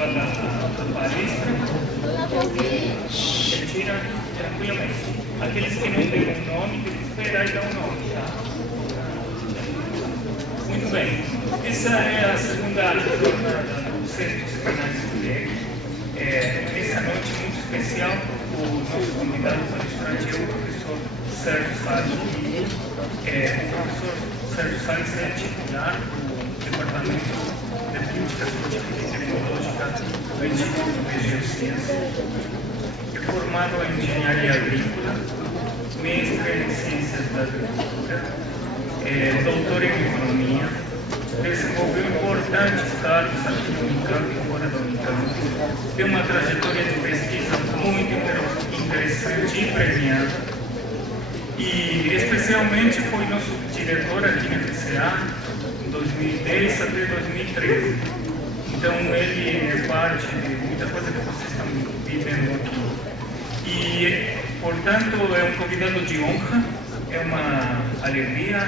participa da palestra, retira tranquilamente. Aqueles que não deram um nome, tem que esperar e dar um nome, tá? Muito bem. Essa é a segunda jornada do Centro Seminário Colega. Essa noite muito especial, o nosso convidado palestrante é o professor Sérgio Salles. O professor Sérgio Salles é titular do Departamento de Política Científica e Tecnológica do Instituto de Geociência. É formado em Engenharia Agrícola, mestre em Ciências da Agricultura, doutor em Economia, desenvolveu importantes cargos aqui no Unicamp e fora da Unicamp, tem uma trajetória de pesquisa muito interessante e premiada, e especialmente foi nosso diretor aqui na FCA, em 2010 até 2013. Então ele é parte de muita coisa que vocês estão vivendo aqui. E, portanto, é um convidado de honra, é uma alegria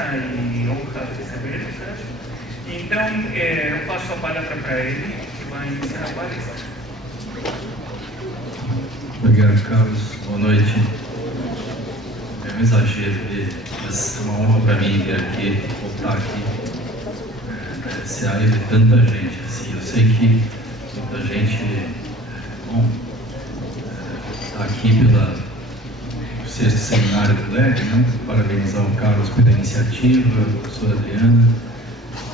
e honra receber, Sérgio. Então, eu passo a palavra para ele, que vai iniciar a palestra. Obrigado, Carlos. Boa noite. É um exagero, mas é uma honra para mim vir aqui, voltar aqui. Se há de tanta gente, assim, eu sei que muita gente está aqui pelo sexto seminário do LEG, né? Parabenizar o Carlos pela iniciativa, a professora Adriana,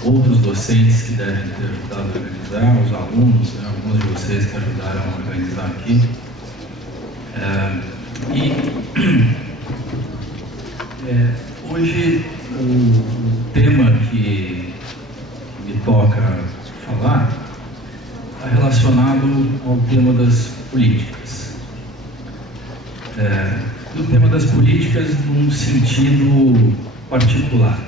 outros docentes que devem ter ajudado a organizar, os alunos, né? Alguns de vocês que ajudaram a organizar aqui. Hoje o tema que me toca falar está relacionado ao tema das políticas. Do tema das políticas num sentido particular.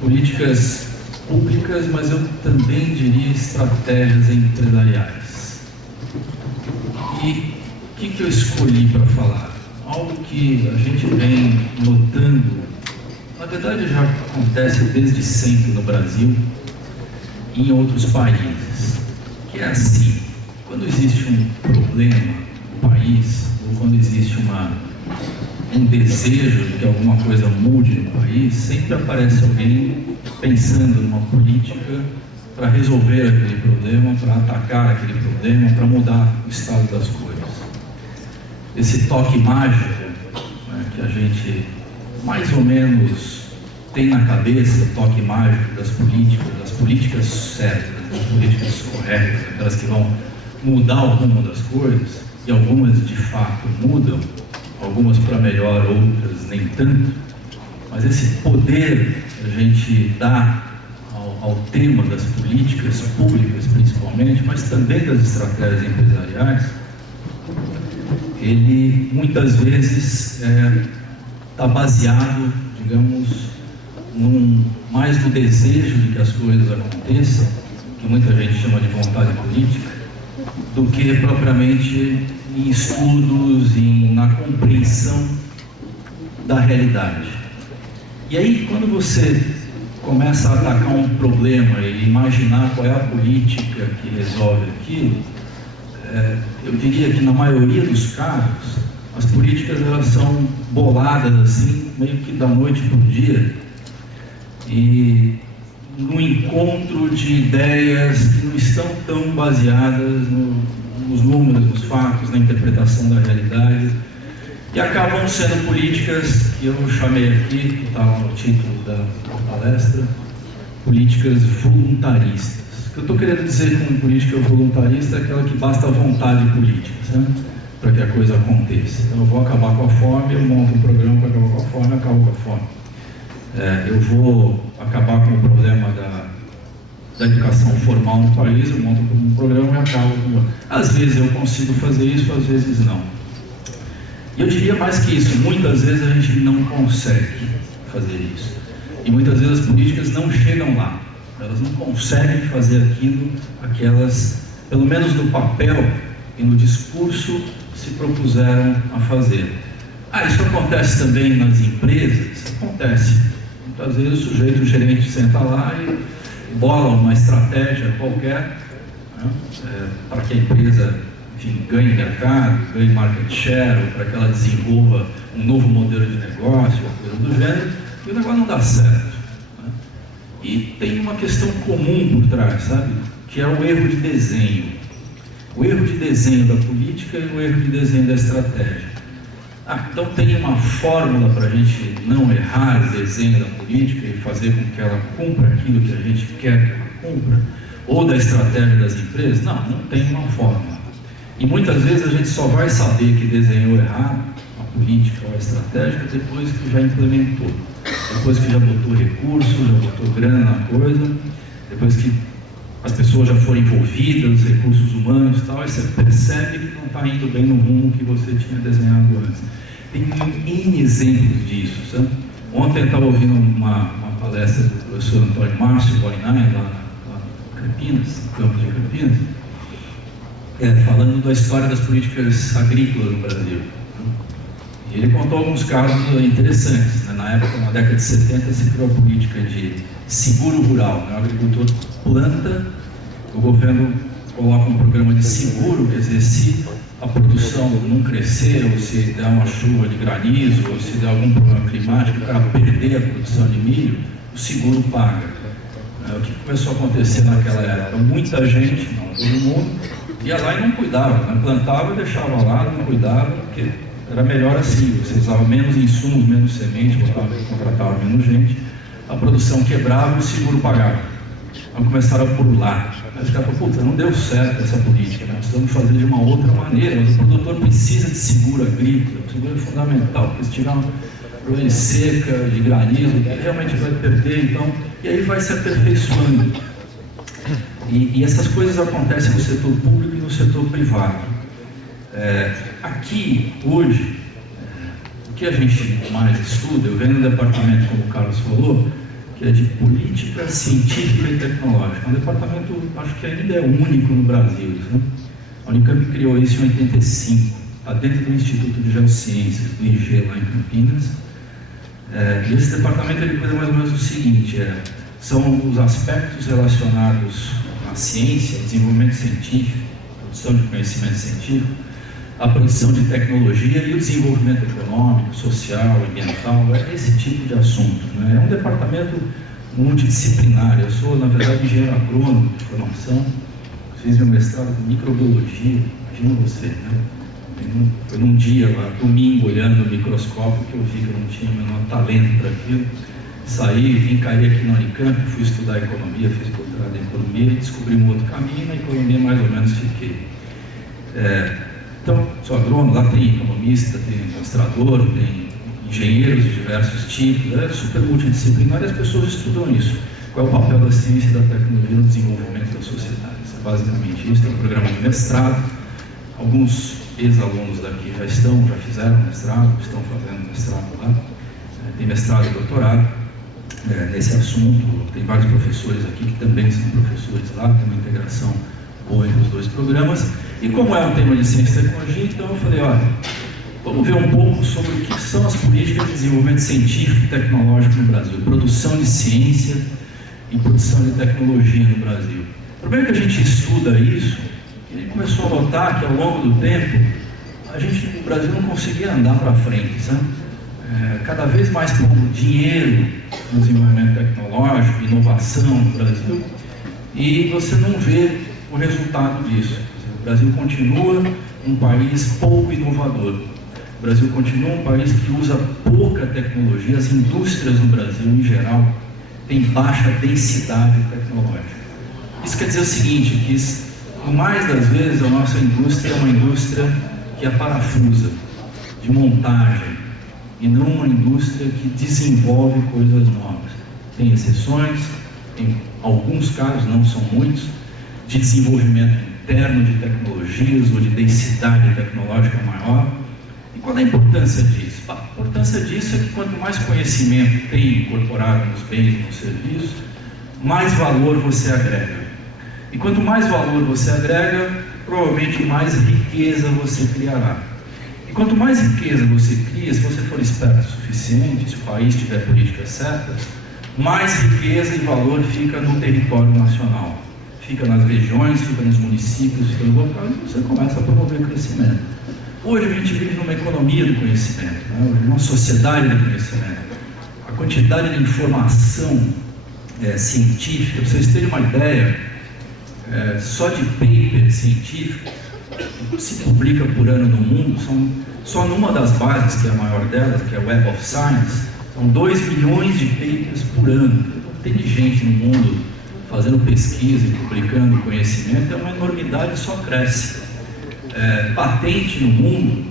Políticas públicas, mas eu também diria estratégias empresariais. E o que eu escolhi para falar? Algo que a gente vem notando, na verdade já acontece desde sempre no Brasil e em outros países, que é assim: quando existe um problema no país, ou quando existe um desejo de que alguma coisa mude no país, sempre aparece alguém pensando numa política para resolver aquele problema, para atacar aquele problema, para mudar o estado das coisas. Esse toque mágico, né, que a gente mais ou menos tem na cabeça, o toque mágico das políticas certas, das políticas corretas, aquelas que vão mudar o rumo das coisas, e algumas de fato mudam, algumas para melhor, outras nem tanto, mas esse poder que a gente dá ao tema das políticas públicas principalmente, mas também das estratégias empresariais, ele muitas vezes está baseado, digamos, mais no desejo de que as coisas aconteçam, que muita gente chama de vontade política, do que propriamente em estudos, na compreensão da realidade. E aí, quando você começa a atacar um problema e imaginar qual é a política que resolve aquilo, eu diria que na maioria dos casos, as políticas elas são boladas assim, meio que da noite para o dia, e no encontro de ideias que não estão tão baseadas nos números, nos fatos, na interpretação da realidade, e acabam sendo políticas que eu chamei aqui, está no título da palestra, políticas voluntaristas. O que eu estou querendo dizer com política voluntarista é aquela que basta vontade política, sabe? Para que a coisa aconteça. Então eu vou acabar com a fome, eu monto um programa para acabar com a fome, eu acabo com a fome. Eu vou acabar com o problema da educação formal no país, eu monto um programa e acabo com... Às vezes eu consigo fazer isso, às vezes não. E eu diria mais que isso, muitas vezes a gente não consegue fazer isso. E muitas vezes as políticas não chegam lá. Elas não conseguem fazer aquilo que elas, pelo menos no papel e no discurso, se propuseram a fazer. Isso acontece também nas empresas? Acontece. Muitas vezes o gerente senta lá e bola uma estratégia qualquer, né? Para que a empresa, enfim, ganhe mercado, ganhe market share, para que ela desenvolva um novo modelo de negócio, coisa do gênero, e o negócio não dá certo, né? E tem uma questão comum por trás, sabe? Que é o erro de desenho. O erro de desenho da política e o erro de desenho da estratégia. Então tem uma fórmula para a gente não errar o desenho da política e fazer com que ela cumpra aquilo que a gente quer que ela cumpra, ou da estratégia das empresas? Não, não tem uma fórmula. E muitas vezes a gente só vai saber que desenhou errado a política ou a estratégia depois que já implementou, depois que já botou recurso, já botou grana na coisa, depois que as pessoas já foram envolvidas, os recursos humanos e tal, e você percebe que não está indo bem no rumo que você tinha desenhado antes. Tem N exemplos disso, sabe? Ontem eu estava ouvindo uma palestra do professor Antônio Márcio Boinay, lá em Campinas, no campo de Campinas, falando da história das políticas agrícolas no Brasil. E ele contou alguns casos interessantes, né? Na época, na década de 70, se criou a política de seguro rural, né? O agricultor planta, o governo coloca um programa de seguro, quer dizer, se a produção não crescer, ou se der uma chuva de granizo, ou se der algum problema climático, o cara perder a produção de milho, o seguro paga. O que começou a acontecer naquela época? Muita gente, não todo mundo, ia lá e não cuidava, né? Plantava e deixava lá, não cuidava, porque era melhor assim, você usava menos insumos, menos semente, contratava menos gente, a produção quebrava e o seguro pagava. Então começaram a pular. Aí os caras falaram, puta, não deu certo essa política, né? Precisamos fazer de uma outra maneira, mas o produtor precisa de seguro agrícola, o seguro é fundamental, porque se tiver uma problema de seca, de granizo, ele realmente vai perder, então, e aí vai se aperfeiçoando. E essas coisas acontecem no setor público e no setor privado. Aqui, hoje, o que a gente mais estuda, eu venho no departamento, como o Carlos falou, que é de política científica e tecnológica. É um departamento, acho que ainda é único no Brasil. Né? A Unicamp criou isso em 85, está dentro do Instituto de Geociências, do IG, lá em Campinas. E esse departamento ele cuida mais ou menos do seguinte, são os aspectos relacionados à ciência, ao desenvolvimento científico, produção de conhecimento científico, a produção de tecnologia e o desenvolvimento econômico, social, ambiental, esse tipo de assunto, né? É um departamento multidisciplinar. Eu sou, na verdade, engenheiro agrônomo de formação, fiz meu mestrado em microbiologia, imagina você, né? Foi num dia, lá, domingo, olhando no microscópio, que eu vi que eu não tinha o menor talento para aquilo. Saí, vim cair aqui na Unicamp, fui estudar economia, fiz doutorado em economia e descobri um outro caminho, na economia mais ou menos fiquei. Então, sou agrônomo, lá tem economista, tem administrador, tem engenheiros de diversos tipos, é super multidisciplinar e as pessoas estudam isso. Qual é o papel da ciência e da tecnologia no desenvolvimento da sociedade? Isso é basicamente isso. Tem um programa de mestrado, alguns ex-alunos daqui já fizeram mestrado, estão fazendo mestrado lá, tem mestrado e doutorado nesse assunto, tem vários professores aqui que também são professores lá, tem uma integração boa entre os dois programas. E como é um tema de ciência e tecnologia, então eu falei, olha, vamos ver um pouco sobre o que são as políticas de desenvolvimento científico e tecnológico no Brasil, produção de ciência e produção de tecnologia no Brasil. Primeiro que a gente estuda isso, a gente começou a notar que ao longo do tempo, a gente no Brasil não conseguia andar para frente, sabe? Cada vez mais pondo dinheiro no desenvolvimento tecnológico, inovação no Brasil, e você não vê o resultado disso. O Brasil continua um país pouco inovador. O Brasil continua um país que usa pouca tecnologia. As indústrias no Brasil, em geral, têm baixa densidade tecnológica. Isso quer dizer o seguinte, que por mais das vezes a nossa indústria é uma indústria que é parafusa, de montagem, e não uma indústria que desenvolve coisas novas. Tem exceções, em alguns casos, não são muitos, de desenvolvimento interno de tecnologias ou de densidade tecnológica maior. E qual é a importância disso? A importância disso é que quanto mais conhecimento tem incorporado nos bens e nos serviços, mais valor você agrega. E quanto mais valor você agrega, provavelmente mais riqueza você criará. E quanto mais riqueza você cria, se você for esperto o suficiente, se o país tiver políticas certas, mais riqueza e valor fica no território nacional, fica nas regiões, fica nos municípios, fica no local, e você começa a promover crescimento. Hoje a gente vive numa economia do conhecimento, né? Numa sociedade do conhecimento. A quantidade de informação científica, para vocês terem uma ideia, só de paper científico que se publica por ano no mundo, só numa das bases, que é a maior delas, que é a Web of Science, são 2 milhões de papers por ano. Tem de gente no mundo fazendo pesquisa e publicando conhecimento, é uma enormidade, só cresce. Patente no mundo,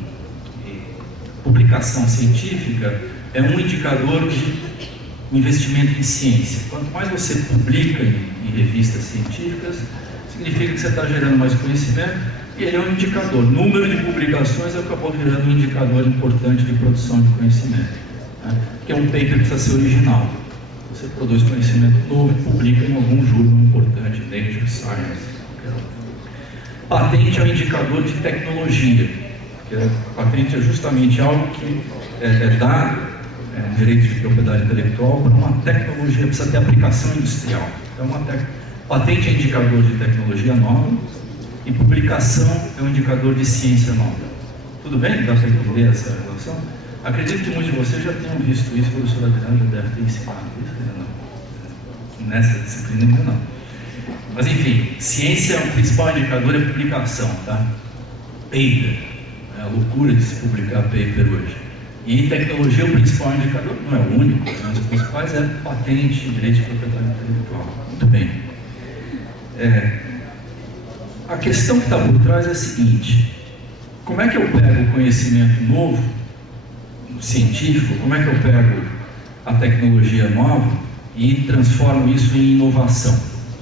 publicação científica, é um indicador de investimento em ciência. Quanto mais você publica em revistas científicas, significa que você está gerando mais conhecimento, e ele é um indicador. Número de publicações acabou virando um indicador importante de produção de conhecimento, né? Porque um paper precisa ser original. Você produz conhecimento novo e publica em algum jornal importante, Nature, Science, qualquer outro. Patente é um indicador de tecnologia. Patente é justamente algo que dá direito de propriedade intelectual para uma tecnologia, precisa ter aplicação industrial. Então, patente é indicador de tecnologia nova e publicação é um indicador de ciência nova. Tudo bem? Dá para entender essa relação? Acredito que muitos de vocês já tenham visto isso, o professor Adriano já deve ter ensinado isso, ainda não. Nessa disciplina ainda não. Mas enfim, ciência, o principal indicador é publicação, tá? Paper, é a loucura de se publicar paper hoje. E tecnologia, o principal indicador, não é o único, mas os principais é patente, direito de propriedade intelectual. Muito bem. A questão que está por trás é a seguinte: como é que eu pego o conhecimento novo, científico, como é que eu pego a tecnologia nova e transformo isso em inovação?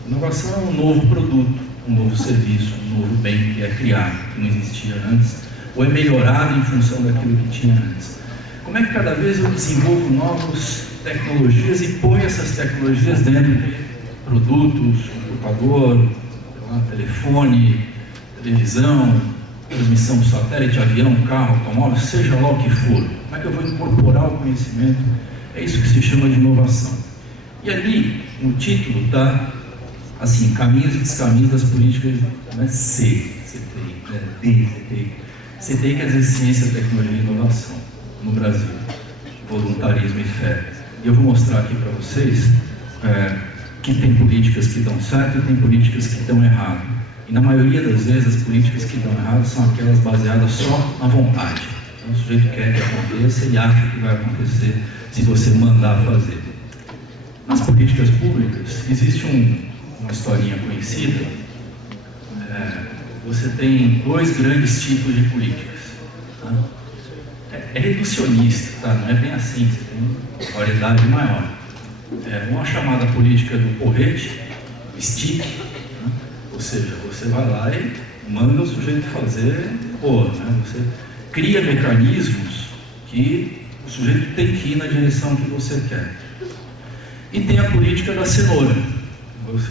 Inovação é um novo produto, um novo serviço, um novo bem que é criado, que não existia antes, ou é melhorado em função daquilo que tinha antes. Como é que cada vez eu desenvolvo novas tecnologias e ponho essas tecnologias dentro de produtos, computador, telefone, televisão, transmissão por satélite, avião, carro, automóvel, seja lá o que for. Como é que eu vou incorporar o conhecimento? É isso que se chama de inovação. E ali, no título, está assim, caminhos e descaminhos das políticas, não é CTI, né? DCTI. CTI quer dizer Ciência, Tecnologia e Inovação, no Brasil. Voluntarismo e fé. E eu vou mostrar aqui para vocês que tem políticas que dão certo e tem políticas que dão errado. E na maioria das vezes as políticas que dão errado são aquelas baseadas só na vontade. Então, o sujeito quer que aconteça e acha que vai acontecer se você mandar fazer. Nas políticas públicas existe uma historinha conhecida. Você tem 2 grandes tipos de políticas. Tá? É reducionista, tá? Não é bem assim, você tem uma variedade maior. Uma chamada política do porrete, do stick, né? Ou seja, você vai lá e manda o sujeito fazer, né? Você cria mecanismos que o sujeito tem que ir na direção que você quer. E tem a política da cenoura.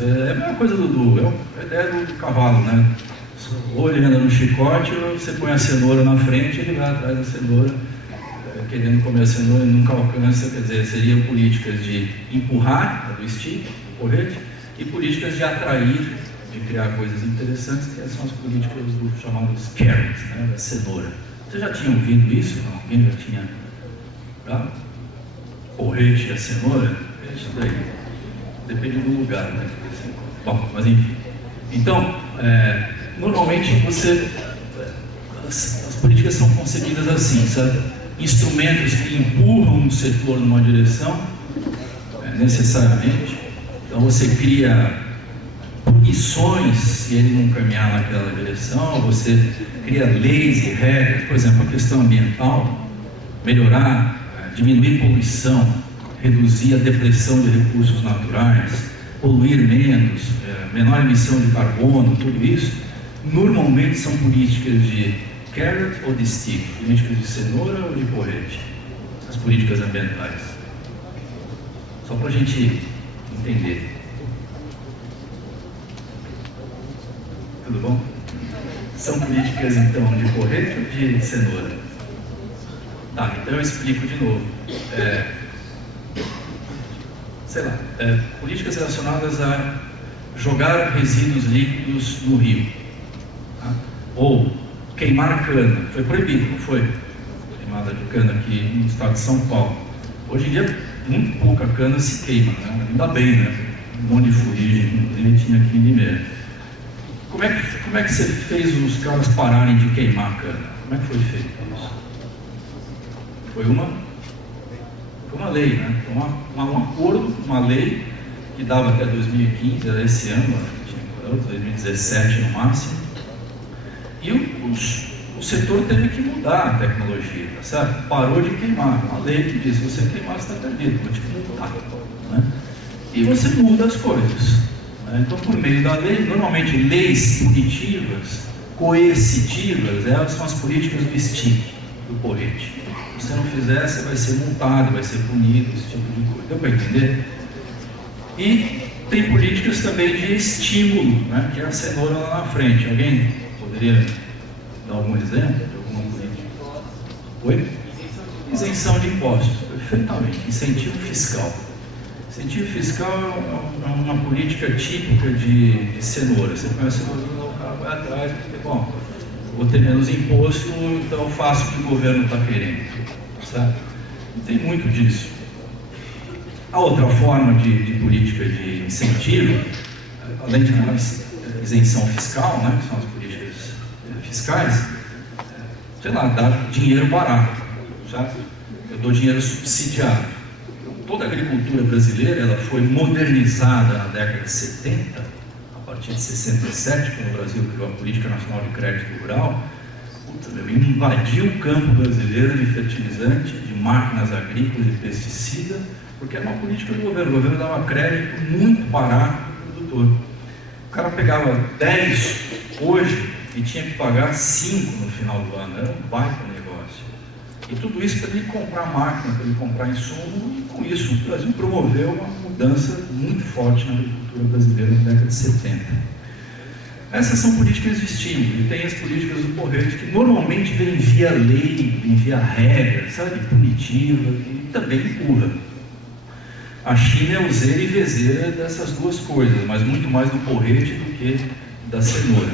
É a mesma coisa é a ideia do cavalo, né? Ou ele anda no chicote, ou você põe a cenoura na frente e ele vai atrás da cenoura, querendo comer a cenoura e nunca alcança. Quer dizer, seriam políticas de empurrar, do stick, do porrete, e políticas de atrair, de criar coisas interessantes, que são as políticas dos chamados carrots, né? Da cenoura. Vocês já tinham ouvido isso? Não? Alguém já tinha? Tá? Porrete e a cenoura? É isso daí. Depende do lugar, né? Bom, mas enfim. Então, normalmente as políticas são concebidas assim, sabe? Instrumentos que empurram o setor numa direção, necessariamente. Então você cria punições se ele não caminhar naquela direção, você cria leis e regras, por exemplo, a questão ambiental, melhorar, diminuir poluição, reduzir a depressão de recursos naturais, poluir menos, menor emissão de carbono, tudo isso, normalmente são políticas de carrot ou de stick, políticas de cenoura ou de porrete, as políticas ambientais. Só para a gente entender. Tudo bom? São políticas então de porrete ou de cenoura? Tá, então eu explico de novo. Políticas relacionadas a jogar resíduos líquidos no rio, tá? Ou queimar cana. Foi proibido, não foi? Queimada de cana aqui no estado de São Paulo. Hoje em dia, muito pouca cana se queima, né? Ainda bem, né? Um monte de fuligem, inclusive tinha aqui em Limeira. Como é que você fez os caras pararem de queimar cana? Como é que foi feito isso? Foi uma lei, né? Um acordo, uma lei que dava até 2015, era esse ano, 2017 no máximo, e o setor teve que mudar a tecnologia, tá certo? Parou de queimar, uma lei que diz, se você queimar, você está perdido, vou te multar, né? E você muda as coisas, né? Então, por meio da lei, normalmente leis punitivas, coercitivas, elas são as políticas do stick, do porrete. Se você não fizer, você vai ser multado, vai ser punido, esse tipo de coisa. Deu para entender? E tem políticas também de estímulo, né, que é a cenoura lá na frente. Alguém poderia dar algum exemplo de alguma política? Oi? Isenção de impostos, perfeitamente. Incentivo fiscal. Incentivo fiscal é uma política típica de cenoura. Você conhece a cenoura, o cara vai atrás, porque, bom, vou ter menos imposto, então eu faço o que o governo está querendo. Sabe? Tem muito disso. A outra forma de política de incentivo, além de uma isenção fiscal, né, que são as políticas fiscais, sei lá, dar dinheiro barato, sabe? Eu dou dinheiro subsidiado. Toda a agricultura brasileira ela foi modernizada na década de 70, a partir de 67, quando o Brasil criou a Política Nacional de Crédito Rural. Invadiu o campo brasileiro de fertilizante, de máquinas agrícolas e pesticida, porque era uma política do governo. O governo dava crédito muito barato para o produtor. O cara pegava 10 hoje e tinha que pagar 5 no final do ano. Era um baita negócio. E tudo isso para ele comprar máquina, para ele comprar insumo, e com isso o Brasil promoveu uma mudança muito forte na agricultura brasileira na década de 70. Essas são políticas de estímulo, e tem as políticas do porrete, que normalmente vem via lei, vem via regra, sabe, punitiva, e também empurra. A China é useira e vezeira dessas duas coisas, mas muito mais do porrete do que da cenoura.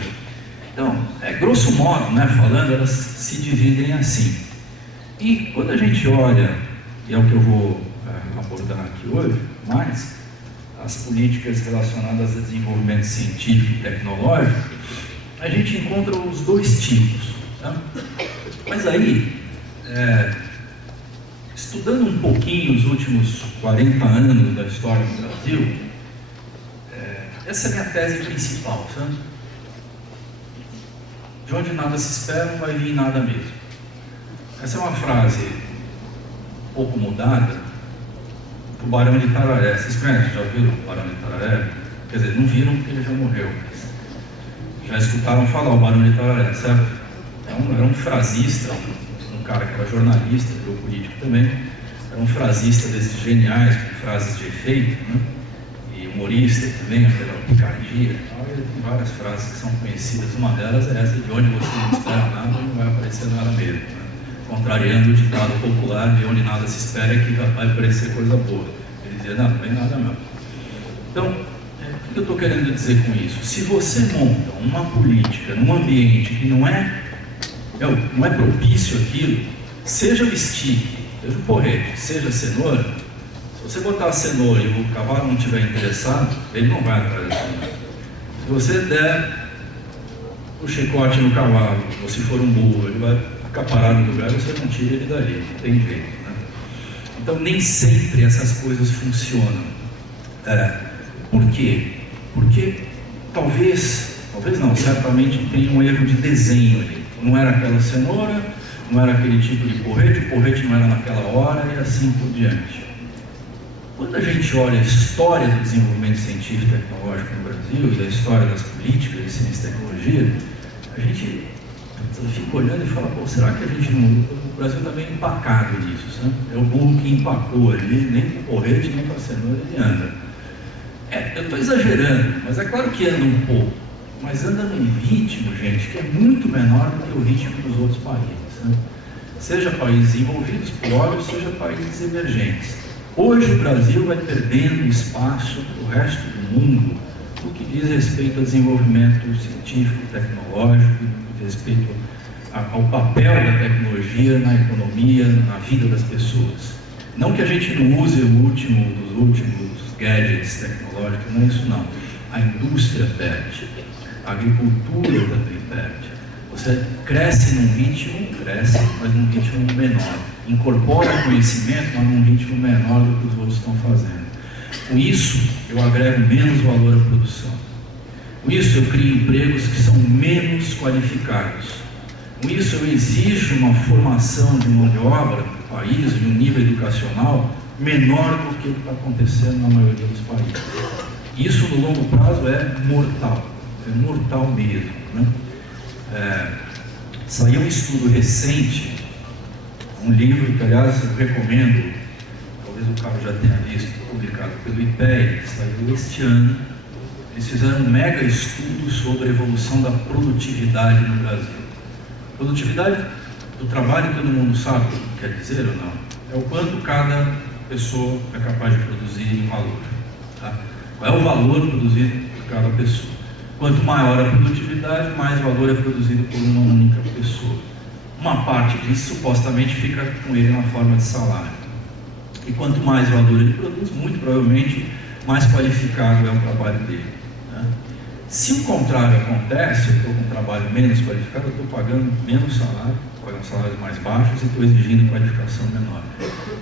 Então, grosso modo, né, falando, elas se dividem assim. E quando a gente olha, e é o que eu vou abordar aqui hoje, mais, as políticas relacionadas a desenvolvimento científico e tecnológico, a gente encontra os dois tipos. Tá? Mas aí, estudando um pouquinho os últimos 40 anos da história do Brasil, essa é a minha tese principal. Sabe? De onde nada se espera, não vai vir nada mesmo. Essa é uma frase um pouco mudada, o Barão de Itararé. Vocês conhecem? Já ouviram o Barão de Itararé? Quer dizer, não viram porque ele já morreu. Já escutaram falar o Barão de Itararé, certo? Era um frasista, um cara que era jornalista, virou político também. Era um frasista desses geniais, com frases de efeito, né? E humorista também, aquela picardia e tal. Ele tem várias frases que são conhecidas. Uma delas é essa: de onde você não espera nada, não vai aparecer nada mesmo. Né? Contrariando o ditado popular, de onde nada se espera é que vai aparecer coisa boa. Ele dizia, não vem nada não. Então, o que eu estou querendo dizer com isso? Se você monta uma política num ambiente que não é propício àquilo, seja o stick, seja o porrete, seja a cenoura, se você botar a cenoura e o cavalo não estiver interessado, ele não vai atrás da cenoura. Se você der o chicote no cavalo, ou se for um burro, ele vai ficar parado no lugar, você não tira ele dali, não tem jeito, né? Então nem sempre essas coisas funcionam. Por quê? Porque talvez não, certamente tem um erro de desenho ali. Não era aquela cenoura, não era aquele tipo de porrete, o porrete não era naquela hora e assim por diante. Quando a gente olha a história do desenvolvimento científico e tecnológico no Brasil e da história das políticas de ciência e tecnologia, a gente fica olhando e fala, pô, será que a gente não... O Brasil está bem empacado nisso, sabe? É o burro que empacou ali, nem com o porrete, nem com a cenoura ele anda. Eu estou exagerando, mas é claro que anda um pouco, mas anda num ritmo, gente, que é muito menor do que o ritmo dos outros países, né? Seja países envolvidos por óleo, seja países emergentes. Hoje o Brasil vai perdendo espaço para o resto do mundo no que diz respeito ao desenvolvimento científico, tecnológico, diz respeito ao papel da tecnologia na economia, na vida das pessoas. Não que a gente não use o último dos últimos gadgets tecnológicos, não é isso não. A indústria perde, a agricultura também perde. Você cresce num ritmo, mas num ritmo menor. Incorpora conhecimento, mas num ritmo menor do que os outros estão fazendo. Com isso, eu agrego menos valor à produção. Com isso, eu crio empregos que são menos qualificados. Com isso, eu exijo uma formação de mão de obra no país, de um nível educacional menor do que o que está acontecendo na maioria dos países. Isso, no longo prazo, é mortal mesmo, né? Saiu um estudo recente, um livro que, aliás, eu recomendo, talvez o Carlos já tenha visto, publicado pelo IPEA, que saiu este ano. Eles fizeram um mega estudo sobre a evolução da produtividade no Brasil. Produtividade do trabalho, todo mundo sabe o que quer dizer ou não? É o quanto cada pessoa é capaz de produzir em valor. Tá? Qual é o valor produzido por cada pessoa? Quanto maior a produtividade, mais valor é produzido por uma única pessoa. Uma parte disso supostamente fica com ele na forma de salário. E quanto mais valor ele produz, muito provavelmente mais qualificado é o trabalho dele. Né? Se o contrário acontece, eu estou com um trabalho menos qualificado, eu estou pagando menos salário, pagando salários mais baixos e estou exigindo qualificação menor.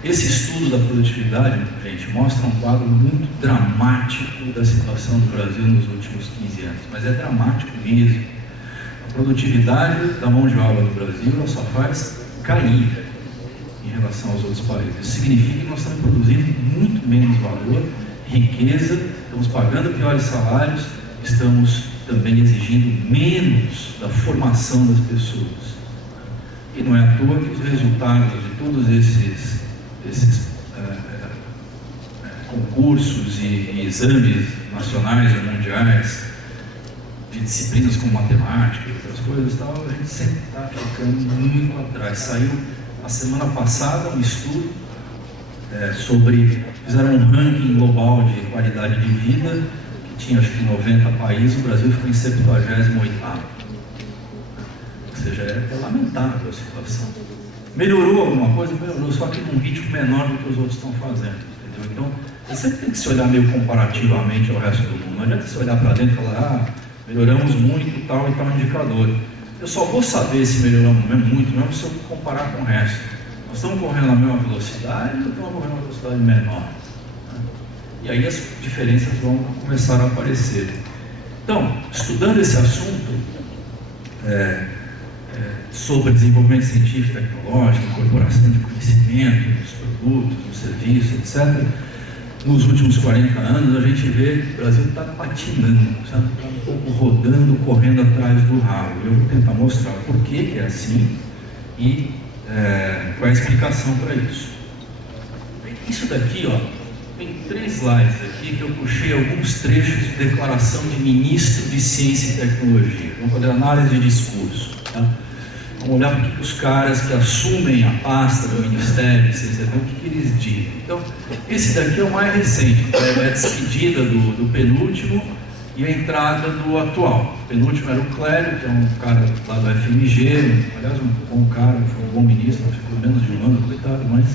Esse estudo da produtividade, gente, mostra um quadro muito dramático da situação do Brasil nos últimos 15 anos, mas é dramático mesmo. A produtividade da mão de obra do Brasil ela só faz cair em relação aos outros países. Isso significa que nós estamos produzindo muito menos valor, riqueza, estamos pagando piores salários, estamos também exigindo menos da formação das pessoas. E não é à toa que os resultados de todos esses concursos e exames nacionais ou mundiais de disciplinas como matemática e outras coisas, tal, a gente sempre está ficando muito atrás. Saiu a semana passada um estudo fizeram um ranking global de qualidade de vida, que tinha acho que 90 países, o Brasil ficou em 78º. Ou seja, é lamentável a situação. Melhorou alguma coisa? Melhorou, só que num ritmo menor do que os outros estão fazendo. Entendeu? Então, você sempre tem que se olhar meio comparativamente ao resto do mundo. Não adianta você olhar para dentro e falar, melhoramos muito tal e tal indicador. Eu só vou saber se melhoramos muito mesmo se eu comparar com o resto. Nós estamos correndo na mesma velocidade ou estamos correndo na velocidade menor? E aí as diferenças vão começar a aparecer. Então, estudando esse assunto sobre desenvolvimento científico e tecnológico, incorporação de conhecimento nos produtos, nos serviços, etc., nos últimos 40 anos a gente vê que o Brasil está patinando, sabe? Está um pouco rodando, correndo atrás do rabo. Eu vou tentar mostrar por que é assim e qual é a explicação para isso. Isso daqui, ó, tem 3 slides aqui que eu puxei alguns trechos de declaração de ministro de Ciência e Tecnologia. Vamos fazer análise de discurso. Tá? Vamos olhar para o que os caras que assumem a pasta do Ministério de Ciência e Tecnologia, o que eles dizem. Então, esse daqui é o mais recente, é a despedida do penúltimo e a entrada do atual. O penúltimo era o Clério, que é um cara lá do FMG, aliás, um bom cara, foi um bom ministro, ficou menos de um ano, coitado, mas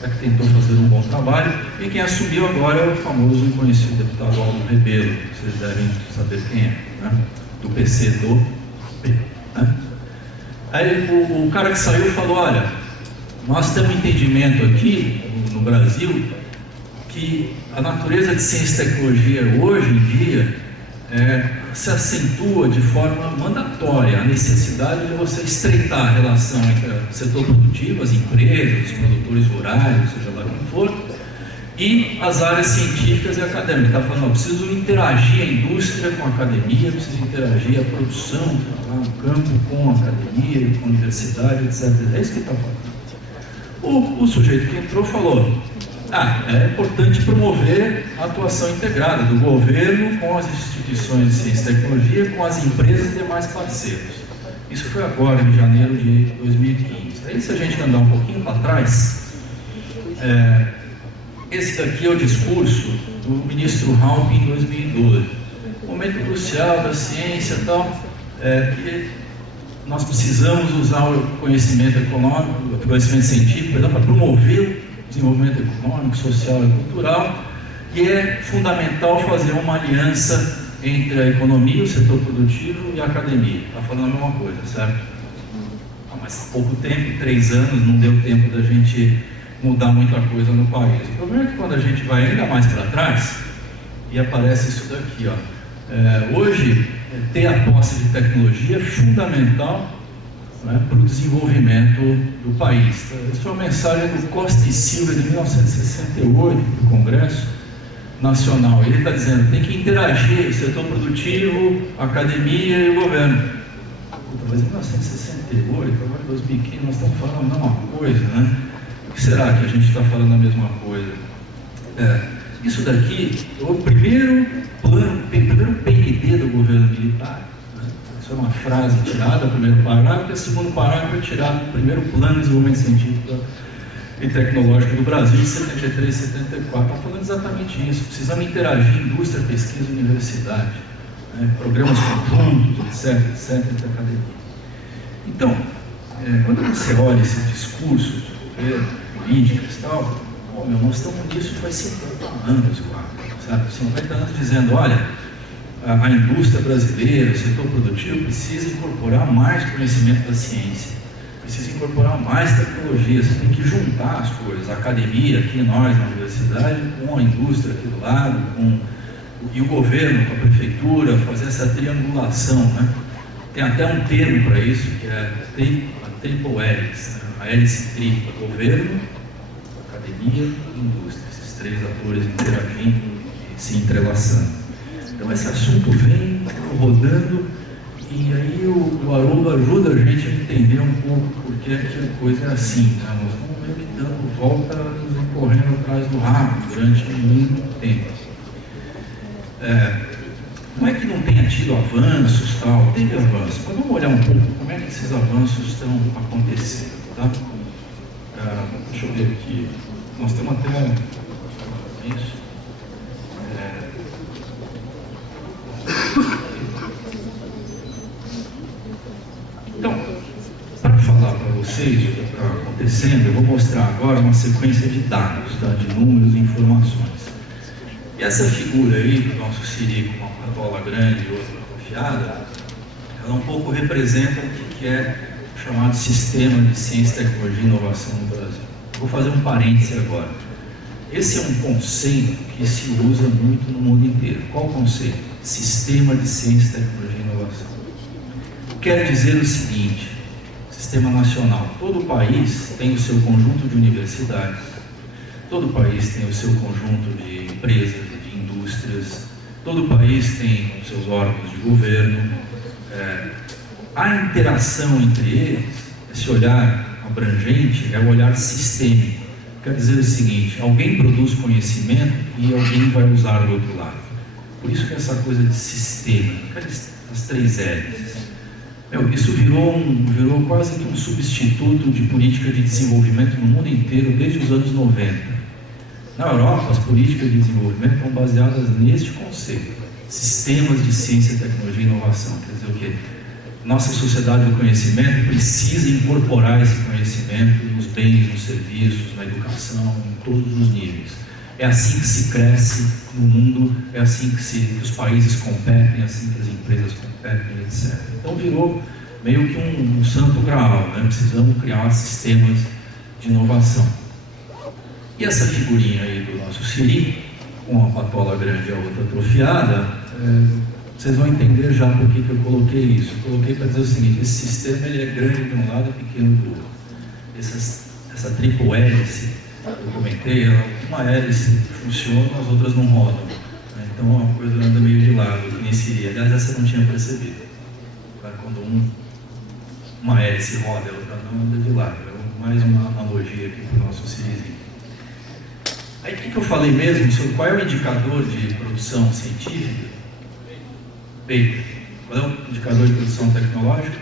que tentou fazer um bom trabalho. E quem assumiu agora é o famoso e conhecido deputado Aldo Rebelo, que vocês devem saber quem é, né? Do PC do P. Né? Aí o cara que saiu falou, olha, nós temos um entendimento aqui no Brasil que a natureza de ciência e tecnologia hoje em dia se acentua de forma mandatória a necessidade de você estreitar a relação entre o setor produtivo, as empresas, os produtores rurais, seja lá quem for, e as áreas científicas e acadêmicas. Ele está falando, preciso interagir a indústria com a academia, preciso interagir a produção lá no campo com a academia, com a universidade, etc. É isso que ele está falando. O sujeito que entrou falou, é importante promover a atuação integrada do governo com as instituições de ciência e tecnologia, com as empresas e demais parceiros. Isso foi agora, em janeiro de 2015. Aí, se a gente andar um pouquinho para trás, esse daqui é o discurso do ministro Raup em 2012. momento crucial da ciência e tal, que nós precisamos usar o conhecimento econômico, o conhecimento científico, para promover o desenvolvimento econômico, social e cultural, e é fundamental fazer uma aliança entre a economia, o setor produtivo e a academia. Está falando a mesma coisa, certo? Mas há pouco tempo, 3 anos, não deu tempo da gente mudar muita coisa no país. O problema é que quando a gente vai ainda mais para trás, e aparece isso daqui, ó. Hoje, ter a posse de tecnologia é fundamental, né, para o desenvolvimento do país. Essa foi uma mensagem do Costa e Silva de 1968, do Congresso Nacional. Ele está dizendo, tem que interagir o setor produtivo, a academia e o governo. Mas em 1968, agora em 2015, nós estamos falando a mesma coisa, né? Por que será que a gente está falando a mesma coisa? Isso daqui é o primeiro plano, o primeiro PND do governo militar. Né? Isso é uma frase tirada do primeiro parágrafo, e o segundo parágrafo é tirado do primeiro plano de desenvolvimento científico e tecnológico do Brasil, de 73 e 74. Está falando exatamente isso. Precisamos interagir indústria, pesquisa e universidade, né? Programas conjuntos, etc, entre a academia. Então, quando você olha esse discurso de governo, políticas e tal, nós estamos nisso faz 50 anos, sabe? 50 anos dizendo, olha, a indústria brasileira, o setor produtivo precisa incorporar mais conhecimento da ciência, precisa incorporar mais tecnologia, você tem que juntar as coisas, a academia aqui, nós na universidade, com a indústria aqui do lado, e o governo, com a prefeitura, fazer essa triangulação, né? Tem até um termo para isso, que é a triple hélice, né? A hélice tripla, governo, academia e indústria, esses 3 atores interagindo e se entrelaçando. Então esse assunto vem rodando, e aí o Haroldo ajuda a gente a entender um pouco porque que a coisa é assim, né? Nós estamos meio que dando volta, nos correndo atrás do rabo durante muito tempo. Não é que não tenha tido avanços, tal, teve avanços, mas vamos olhar um pouco como é que esses avanços estão acontecendo, tá? Deixa eu ver aqui, nós temos até isso. Então, para falar para vocês o que está acontecendo, eu vou mostrar agora uma sequência de dados, tá? De números e informações. E essa figura aí do nosso Siri com uma patola grande e outra atrofiada, ela um pouco representa o que é chamado Sistema de Ciência, Tecnologia e Inovação no Brasil. Vou fazer um parêntese agora. Esse é um conceito que se usa muito no mundo inteiro. Qual o conceito? Sistema de Ciência, Tecnologia e Inovação. Quer dizer o seguinte, Sistema Nacional, todo país tem o seu conjunto de universidades, todo país tem o seu conjunto de empresas, de indústrias, todo país tem os seus órgãos de governo. A interação entre eles, esse olhar abrangente, é o olhar sistêmico. Quer dizer o seguinte, alguém produz conhecimento e alguém vai usar do outro lado. Por isso que essa coisa de sistema, as 3 L's. Isso virou quase que um substituto de política de desenvolvimento no mundo inteiro desde os anos 90. Na Europa, as políticas de desenvolvimento estão baseadas neste conceito. Sistemas de ciência, tecnologia e inovação. Quer dizer o quê? Nossa sociedade do conhecimento precisa incorporar esse conhecimento nos bens, nos serviços, na educação, em todos os níveis. É assim que se cresce no mundo, é assim que os países competem, é assim que as empresas competem, etc. Então virou meio que um santo graal, né? Precisamos criar sistemas de inovação. E essa figurinha aí do nosso Siri, com a patola grande e a outra atrofiada, vocês vão entender já por que eu coloquei isso. Eu coloquei para dizer o seguinte, esse sistema ele é grande de um lado e pequeno do outro. Essa triple hélice, eu comentei, uma hélice funciona, as outras não rodam. Então uma coisa anda meio de lado, que nem Siri. Aliás, essa eu não tinha percebido. Quando uma hélice roda, a outra não anda de lado. É mais uma analogia aqui para o nosso Sirizinho. Aí o que eu falei mesmo sobre qual é o indicador de produção científica? Paper. Qual é o indicador de produção tecnológica?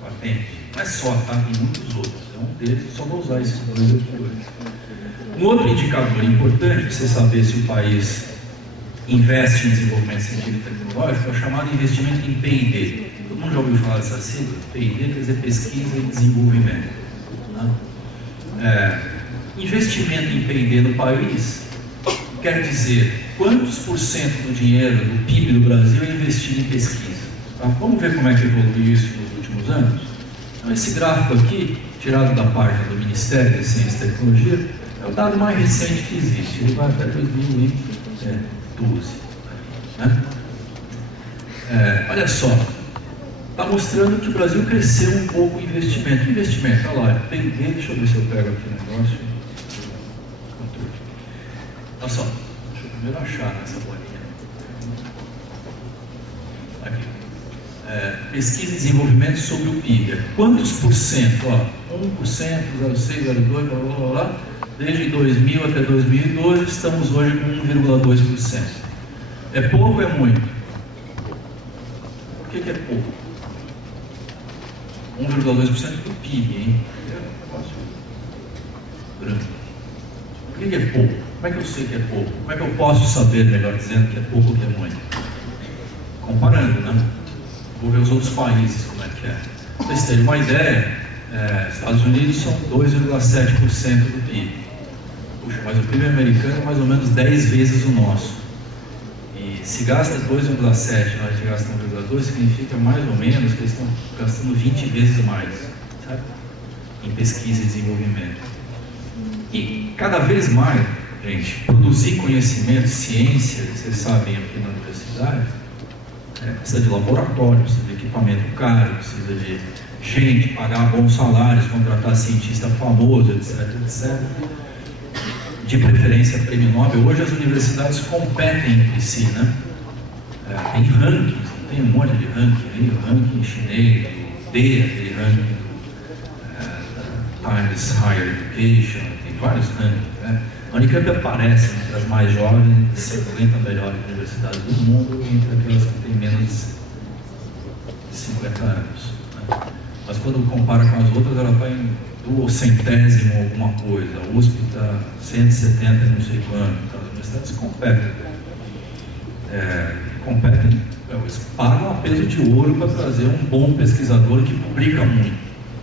Patente. Não é só, tá? Tem muitos outros. É um deles, só vou usar esses 2 aqui hoje. Um outro indicador importante para você saber se o país investe em desenvolvimento científico e tecnológico é o chamado investimento em P&D. Todo mundo já ouviu falar dessa sigla? P&D quer dizer pesquisa e desenvolvimento. Né? Investimento em P&D no país quer dizer quantos por cento do dinheiro do PIB do Brasil é investido em pesquisa. Tá? Vamos ver como é que evoluiu isso nos últimos anos? Então, esse gráfico aqui, tirado da página do Ministério da Ciência e Tecnologia, é o dado mais recente que existe. Ele vai até 2012. Né? Olha só, está mostrando que o Brasil cresceu um pouco o investimento. Investimento, olha lá, P&D, deixa eu ver se eu pego aqui o negócio. Olha só, deixa eu primeiro achar nessa bolinha. Aqui. Pesquisa e desenvolvimento sobre o PIB. Quantos por cento? 1%, 0,6%, 0,2%, blá, blá, blá, blá. Desde 2000 até 2012, estamos hoje com 1,2%. É pouco ou é muito? Por que é pouco? 1,2% do PIB, hein? Por que é pouco? Como é que eu sei que é pouco? Como é que eu posso saber, melhor dizendo, que é pouco ou que é muito? Comparando, né? Vou ver os outros países como é que é. Para vocês terem uma ideia, Estados Unidos são 2,7% do PIB. Puxa, mas o PIB americano é mais ou menos 10 vezes o nosso. E se gasta 2,7, nós gastamos 1,2, significa mais ou menos que eles estão gastando 20 vezes mais, certo? Em pesquisa e desenvolvimento. E cada vez mais, gente, produzir conhecimento, ciência, vocês sabem aqui na universidade, precisa de laboratório, precisa de equipamento caro, precisa de gente, pagar bons salários, contratar cientista famoso, etc, etc. De preferência prêmio Nobel. Hoje as universidades competem entre si, né? Tem rankings, tem um monte de ranking aí, o ranking chinês, o D, aquele ranking Times Higher Education, tem vários rankings, né? A Unicamp aparece entre as mais jovens, 50 melhores universidades do mundo, entre aquelas que têm menos de 50 anos. Né? Mas quando compara com as outras, ela está em 200º alguma coisa. A USP está 170 não sei quanto. Então, as universidades competem, eles pagam a peso de ouro para trazer um bom pesquisador que publica muito,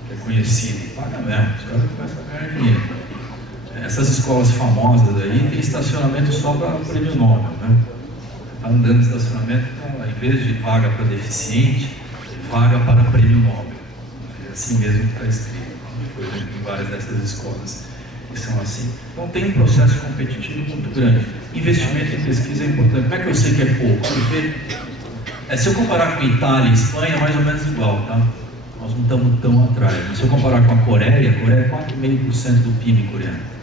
que é conhecido. Paga mesmo, os caras começam a ganhar dinheiro. Essas escolas famosas aí tem estacionamento só para prêmio Nobel, né? Está andando no estacionamento, em vez de vaga para deficiente, vaga para prêmio Nobel. É assim mesmo que está escrito. Foi em várias dessas escolas que são assim. Então tem um processo competitivo muito grande. Investimento em pesquisa é importante. Como é que eu sei que é pouco? Porque, se eu comparar com Itália e Espanha, é mais ou menos igual, tá? Nós não estamos tão atrás. Mas se eu comparar com a Coreia é 4,5% do PIB coreano.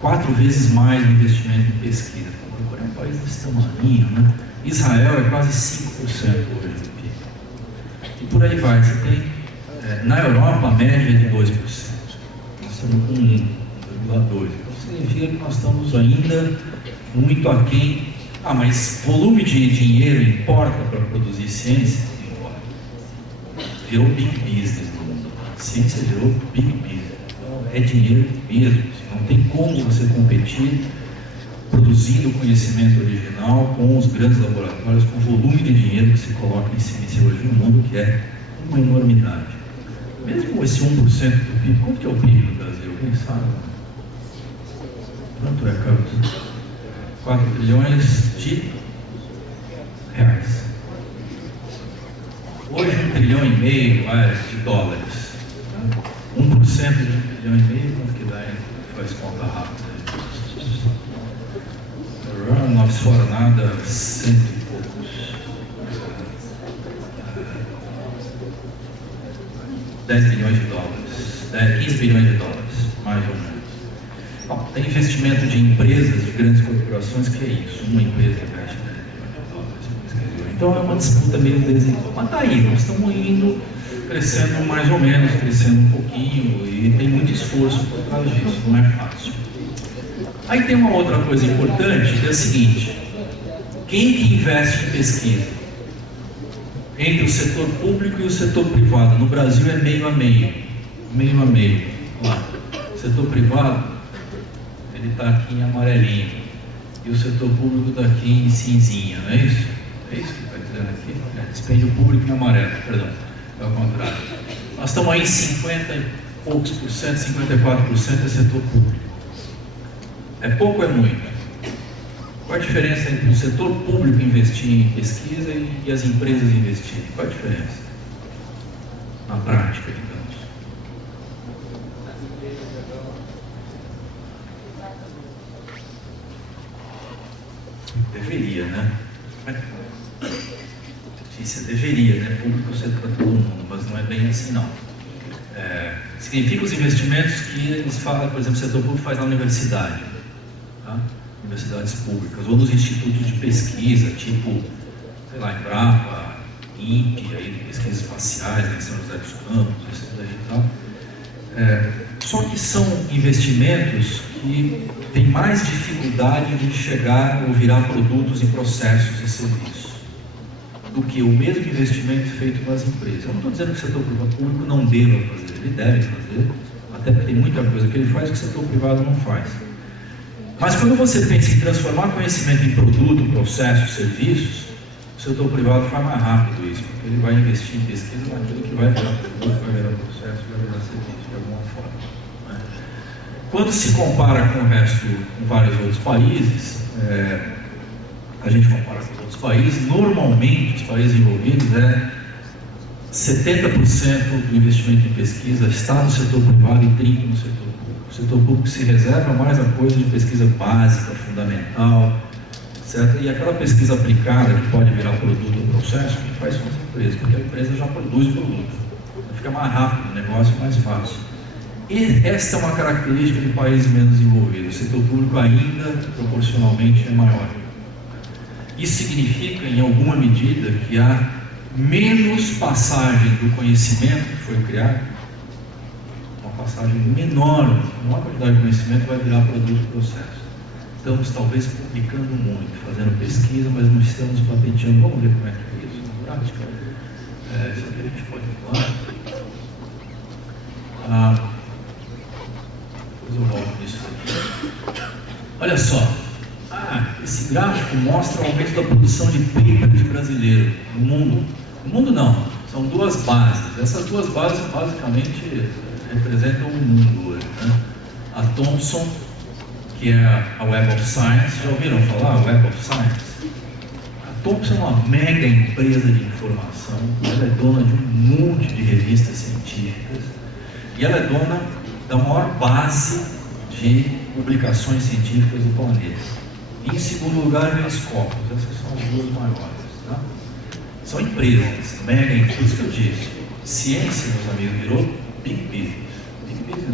4 vezes mais o investimento em pesquisa. A Coreia é um país desse tamanho, né? Israel é quase 5% hoje do PIB. E por aí vai. Você tem, na Europa, a média é de 2%. Nós estamos com 1,2%. Então significa que nós estamos ainda muito aquém. Mas volume de dinheiro importa para produzir ciência? Importa. Virou big business no mundo. A ciência virou big business. Então é dinheiro mesmo. Não tem como você competir produzindo conhecimento original com os grandes laboratórios, com o volume de dinheiro que se coloca em ciência hoje no mundo, que é uma enormidade. Mesmo esse 1% do PIB, quanto que é o PIB no Brasil? Quem sabe? Quanto é, Carlos? 4 trilhões de reais. Hoje 1,5 trilhão de dólares. 1% de 1,5 trilhão, quanto que dá? Faz conta rápida. Não fora nada, 100 e poucos. 10 bilhões de dólares. 15 bilhões de dólares, mais ou menos. Bom, tem investimento de empresas, de grandes corporações, que é isso. Uma empresa investe 10 bilhões de dólares. Então é uma disputa meio desigual. Mas está aí, nós estamos indo crescendo mais ou menos, crescendo um pouquinho, e tem muito esforço por causa disso, não é fácil. Aí tem uma outra coisa importante, que é a seguinte: quem que investe em pesquisa? Entre o setor público e o setor privado. No Brasil é meio a meio. Meio a meio. Lá. O setor privado, ele está aqui em amarelinho. e o setor público está aqui em cinzinha, não é isso? É isso que está dizendo aqui? Dispêndio público em amarelo, perdão, é o contrário. Nós estamos aí em 50 e poucos por cento, 54% é setor público. É pouco ou é muito? Qual a diferença entre o setor público investir em pesquisa e as empresas investirem? Qual a diferença? Na prática, digamos. Deveria, né? Notícia deveria, né? Público ser para todo mundo, mas não é bem assim, não. Significa os investimentos que eles falam, por exemplo, o setor público faz na universidade, tá? Universidades públicas, ou nos institutos de pesquisa, tipo, sei lá, Embrapa, INPE, aí, pesquisas espaciais, né, São José dos Campos, isso daí e tal. Só que são investimentos que têm mais dificuldade de chegar ou virar produtos e processos e serviços do que o mesmo investimento feito pelas empresas. Eu não estou dizendo que o setor público não deva fazer, ele deve fazer, até porque tem muita coisa que ele faz que o setor privado não faz. Mas quando você pensa em transformar conhecimento em produto, processos, serviços, o setor privado faz mais rápido isso, porque ele vai investir em pesquisa naquilo que vai virar produto, vai virar processo, vai virar serviço de alguma forma, né? Quando se compara com o resto, com vários outros países, a gente compara com outros países, normalmente os países envolvidos 70% do investimento em pesquisa está no setor privado e 30% no setor público. O setor público se reserva mais a coisa de pesquisa básica, fundamental, certo? E aquela pesquisa aplicada que pode virar produto ou processo, que faz com as empresas, porque a empresa já produz o produto. Fica mais rápido o negócio, mais fácil. E esta é uma característica de países menos desenvolvidos. O setor público ainda, proporcionalmente, é maior. Isso significa, em alguma medida, que há menos passagem do conhecimento que foi criado, uma passagem menor quantidade de conhecimento vai virar produto e processo. Estamos talvez publicando muito, fazendo pesquisa, mas não estamos patenteando. Vamos ver como é que é isso na prática. Isso aqui a gente pode falar. Depois eu volto nisso aqui. Olha só. Esse gráfico mostra o aumento da produção de papers brasileiro no mundo. No mundo não, são duas bases. Essas duas bases basicamente representam o mundo hoje, né? A Thomson, que é a Web of Science, já ouviram falar? Web of Science? A Thomson é uma mega empresa de informação, ela é dona de um monte de revistas científicas e ela é dona da maior base de publicações científicas do planeta. Em segundo lugar, vem a Scopus. Essas são as duas maiores, tá? São empresas, mega empresas que eu disse. Ciência, meus amigos, virou big business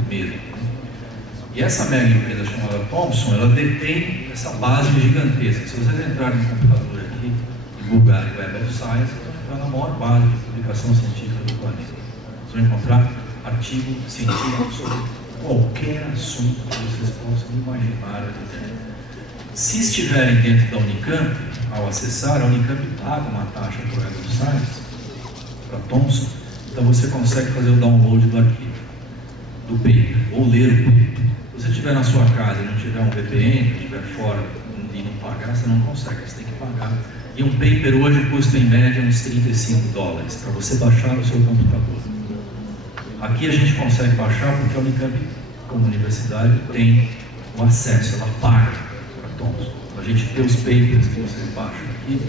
mesmo, né? E essa mega empresa chamada Thomson, ela detém essa base gigantesca. Se vocês entrarem no computador aqui e googarem Web of Science, vocês vão entrar na maior base de publicação científica do planeta. Vocês vão encontrar artigo científico sobre qualquer assunto que vocês possam imaginar ali dentro. Se estiverem dentro da Unicamp, ao acessar, a Unicamp paga uma taxa para o Web of Science, para a Thomson, então você consegue fazer o download do arquivo, do paper, ou ler o paper. Se você estiver na sua casa e não tiver um VPN, estiver fora e não pagar, você não consegue, você tem que pagar. E um paper hoje custa em média uns $35 para você baixar no seu computador. Aqui a gente consegue baixar porque a Unicamp, como universidade, tem o acesso, ela paga. A gente ter os papers que vocês baixam aqui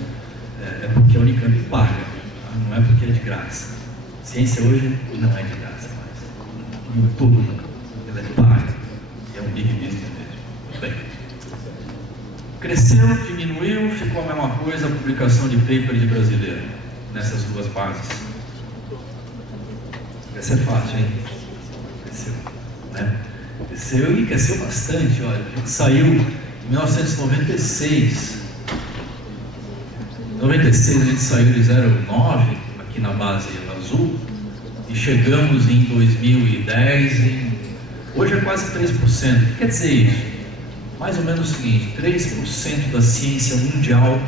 é porque a Unicamp paga, tá? Não é porque é de graça. Ciência hoje não é de graça mais. Em todo mundo, ela é paga. E é um big business mesmo. Muito bem. Cresceu, diminuiu, ficou a mesma coisa a publicação de paper de brasileiro nessas duas bases. Essa é fácil, hein? Cresceu, né? Cresceu e cresceu bastante, olha. Saiu em 1996. Em 96 a gente saiu de 0,9 aqui na base azul e chegamos em 2010 hoje é quase 3%. O que quer dizer isso? Mais ou menos o seguinte: 3% da ciência mundial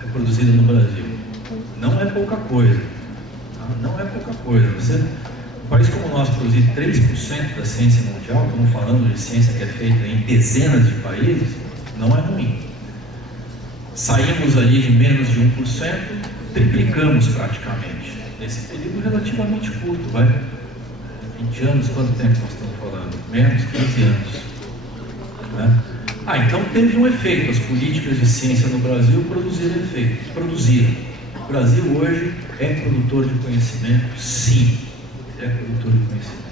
é produzida no Brasil. Não é pouca coisa, tá? Não é pouca coisa. Um país como o nosso produzir 3% da ciência mundial, estamos falando de ciência que é feita em dezenas de países, não é ruim. Saímos ali de menos de 1%, triplicamos praticamente, nesse período relativamente curto, vai? 20 anos, quanto tempo nós estamos falando? Menos 15 anos. Né? Então teve um efeito, as políticas de ciência no Brasil produziram. O Brasil hoje é produtor de conhecimento, sim, é produtor de conhecimento.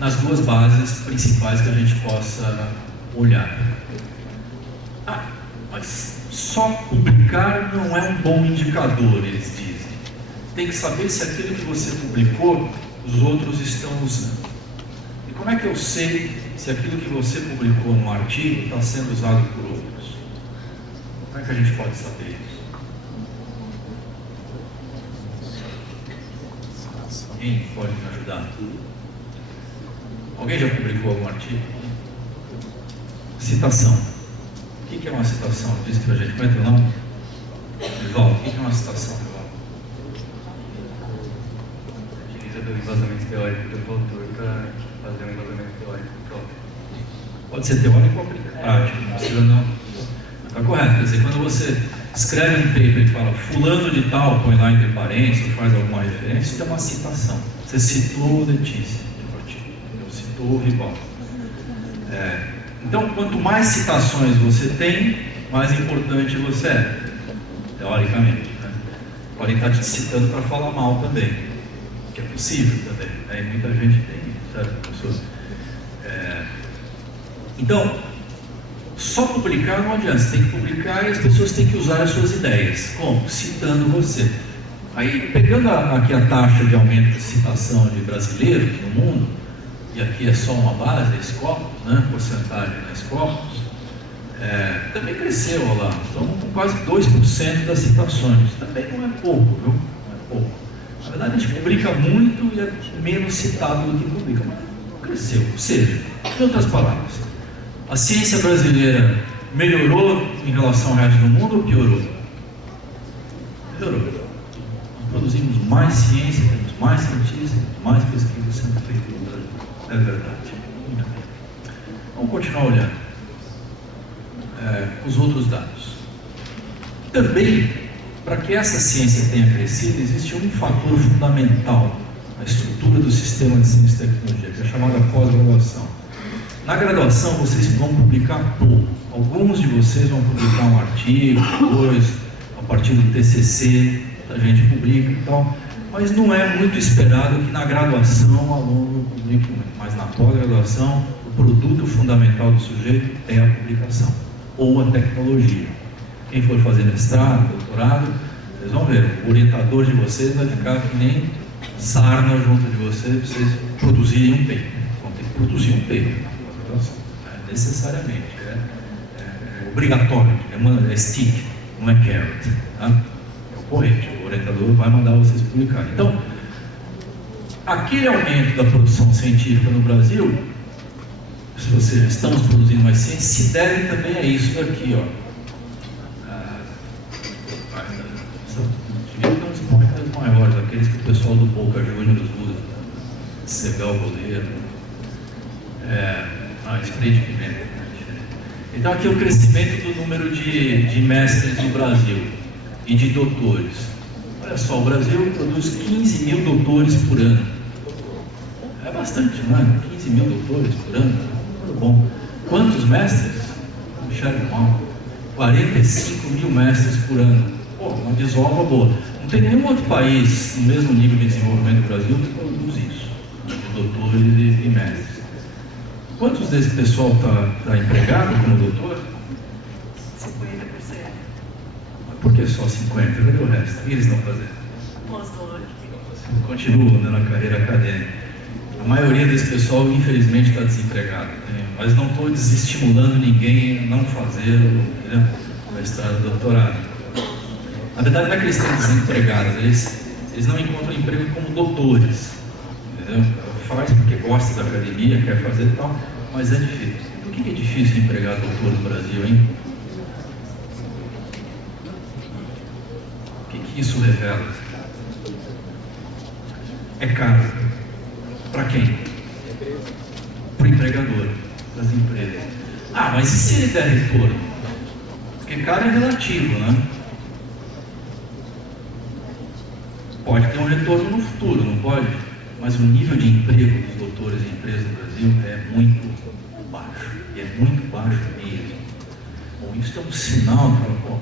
Nas duas bases principais que a gente possa olhar. Mas só publicar não é um bom indicador, eles dizem. Tem que saber se aquilo que você publicou, os outros estão usando. E como é que eu sei se aquilo que você publicou no artigo está sendo usado por outros? Como é que a gente pode saber isso? Quem pode me ajudar? Alguém já publicou algum artigo? Citação. O que é uma citação? Diz pra gente. Como é teu nome? Rival, o que é uma citação, Rival? Utiliza do embasamento teórico do autor para fazer um embasamento teórico próprio. Pode ser teórico ou prático, não precisa não. Está correto. Quer dizer, quando você escreve um paper e fala fulano de tal, põe lá entre parênteses, ou faz alguma referência, isso é uma citação. Você citou Letícia, citou o Rival. Então, quanto mais citações você tem, mais importante você é, teoricamente. Né? Podem estar te citando para falar mal também, que é possível também. Né? E muita gente tem, certo, professor? Então, só publicar não adianta, você tem que publicar e as pessoas têm que usar as suas ideias. Como? Citando você. Aí, pegando aqui a taxa de aumento de citação de brasileiros no mundo, e aqui é só uma base, a Scopus, né, porcentagem na Scopus, também cresceu lá, estamos com quase 2% das citações. Também não é pouco, viu? Não é pouco. Na verdade, a gente publica muito e é menos citado do que publica, mas cresceu. Ou seja, em outras palavras, a ciência brasileira melhorou em relação ao resto do mundo ou piorou? Melhorou. Nós produzimos mais ciência, temos mais cientistas, mais pesquisas sendo feitas no Brasil. É verdade. Muito bem. Vamos continuar olhando os outros dados. Também, para que essa ciência tenha crescido, existe um fator fundamental na estrutura do sistema de ciência e tecnologia, que é a chamada pós-graduação. Na graduação, vocês vão publicar pouco. Alguns de vocês vão publicar um artigo, dois, a partir do TCC, a gente publica e tal. Mas não é muito esperado que na graduação o aluno publique muito. Mas na pós-graduação, o produto fundamental do sujeito é a publicação, ou a tecnologia. Quem for fazer mestrado, doutorado, vocês vão ver, o orientador de vocês vai ficar que nem sarna junto de vocês, para vocês produzirem um paper. Vão ter que produzir um paper na pós-graduação. Necessariamente, é obrigatório, é stick, não é carrot. Tá? Corrente, o orientador vai mandar vocês publicarem. Então, aquele aumento da produção científica no Brasil, se vocês estamos produzindo mais ciência, se deve também a isso daqui, ó. Devia ter uns pointers maiores, aqueles que o pessoal do Boca Juniors usa, cegar o goleiro, spray de pimenta. Então, aqui é o crescimento do número de mestres no Brasil e de doutores. Olha só, o Brasil produz 15 mil doutores por ano. É bastante, não é? 15 mil doutores por ano, muito bom. Quantos mestres? Enxerga mal. 45 mil mestres por ano. Pô, uma desova boa. Não tem nenhum outro país no mesmo nível de desenvolvimento do Brasil que produz isso, de doutores e mestres. Quantos desse pessoal está empregado como doutor? Por que só 50? Cadê o resto? O que eles estão fazendo? Continuam na carreira acadêmica. A maioria desse pessoal, infelizmente, está desempregado. Né? Mas não estou desestimulando ninguém a não fazer o mestrado, doutorado. Na verdade, não é que eles estão desempregados, eles não encontram emprego como doutores. Entendeu? Faz porque gosta da academia, quer fazer e tal, mas é difícil. Por que é difícil empregar doutor no Brasil, hein? O que isso revela? É caro. Para quem? Para o empregador, para as empresas. Mas e se ele der retorno? Porque caro é relativo, né? Pode ter um retorno no futuro, não pode? Mas o nível de emprego dos doutores em empresas do Brasil é muito baixo. E é muito baixo mesmo. Bom, isso é um sinal de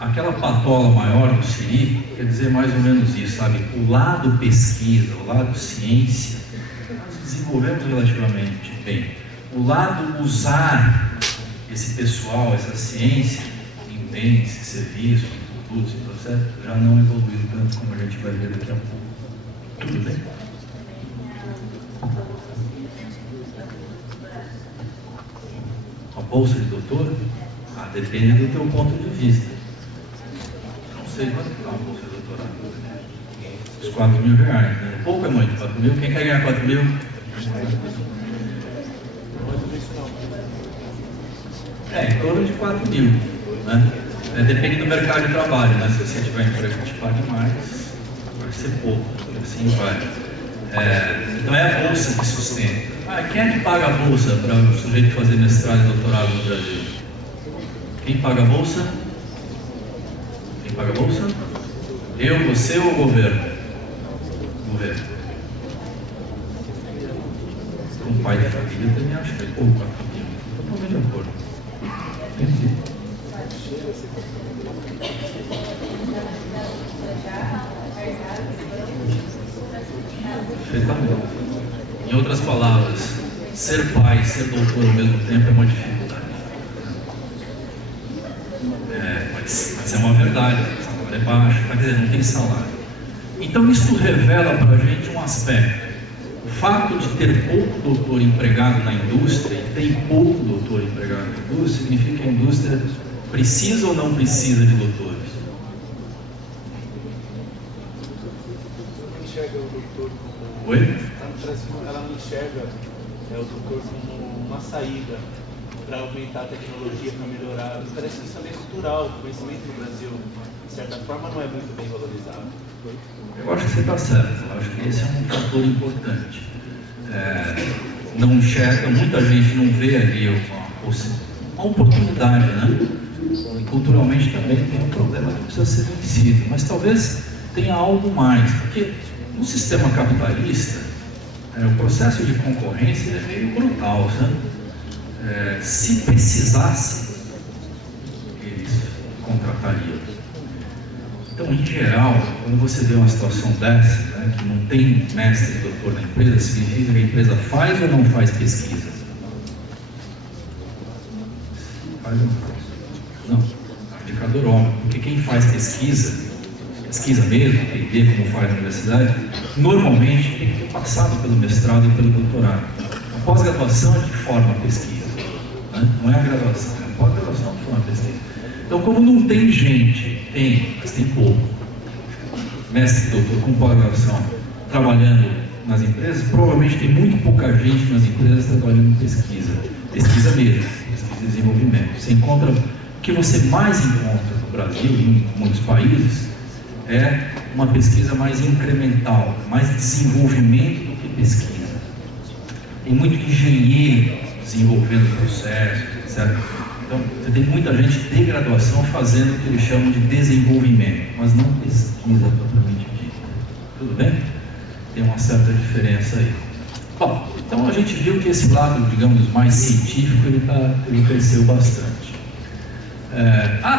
aquela patola maior do Siri quer dizer mais ou menos isso, sabe? O lado pesquisa, o lado ciência, nós desenvolvemos relativamente bem. O lado usar esse pessoal, essa ciência, em bens, serviços, produtos e processos, já não evoluiu tanto como a gente vai ver daqui a pouco. Tudo bem? A bolsa de doutor? Ah, depende do teu ponto de vista. Não sei quanto está a bolsa de doutorado. Os R$4.000, né? Pouco é muito, 4.000. Quem quer ganhar 4.000? Em torno de 4.000, né? Depende do mercado de trabalho, né? Se você tiver emprego que te pague mais, vai ser pouco, assim vai. Não é a bolsa que sustenta. Quem é que paga a bolsa para o sujeito fazer mestrado e doutorado no Brasil? Quem paga a bolsa? Quem paga a bolsa? Eu, você ou o governo? O governo. Um pai de família também acha que é pouco, 4.000. Totalmente de acordo. Entendi. Perfeitamente. Em outras palavras, ser pai e ser doutor ao mesmo tempo é uma dificuldade. Mas é uma verdade, o salário é baixo, quer dizer, não tem salário. Então isso revela para a gente um aspecto. O fato de ter pouco doutor empregado na indústria, e tem pouco doutor empregado na indústria, significa que a indústria precisa ou não precisa de doutores? Não enxerga o doutor como... Oi? Ela não enxerga o doutor como uma saída para aumentar a tecnologia, para melhorar. Parece que isso também é cultural, o conhecimento no Brasil, de certa forma, não é muito bem valorizado. Eu acho que você está certo, eu acho que esse é um fator importante. Não enxerga, muita gente não vê ali uma oportunidade, né? E culturalmente também tem um problema que precisa ser vencido, mas talvez tenha algo mais, porque no sistema capitalista, o processo de concorrência é meio brutal, sabe? Se precisasse, eles contratariam. Então, em geral, quando você vê uma situação dessa, né, que não tem mestre e doutor na empresa, significa que a empresa faz ou não faz pesquisa? Faz ou não faz? Não. Indicador óbvio, porque quem faz pesquisa mesmo, entender como faz na universidade, normalmente tem que ter passado pelo mestrado e pelo doutorado. A pós-graduação é que forma a pesquisa, né? Não é a graduação, é a pós-graduação que forma a pesquisa. Então, como não tem gente, mas tem pouco, mestre e doutor com pós-graduação trabalhando nas empresas, provavelmente tem muito pouca gente nas empresas trabalhando em pesquisa mesmo, pesquisa e desenvolvimento. Você encontra, o que você mais encontra no Brasil e em muitos países é uma pesquisa mais incremental, mais desenvolvimento do que pesquisa. Tem muito engenheiro desenvolvendo processos, etc. Então, você tem muita gente de graduação fazendo o que eles chamam de desenvolvimento, mas não pesquisa propriamente dita. Tudo bem? Tem uma certa diferença aí. Bom, então a gente viu que esse lado, digamos, mais científico, ele cresceu bastante.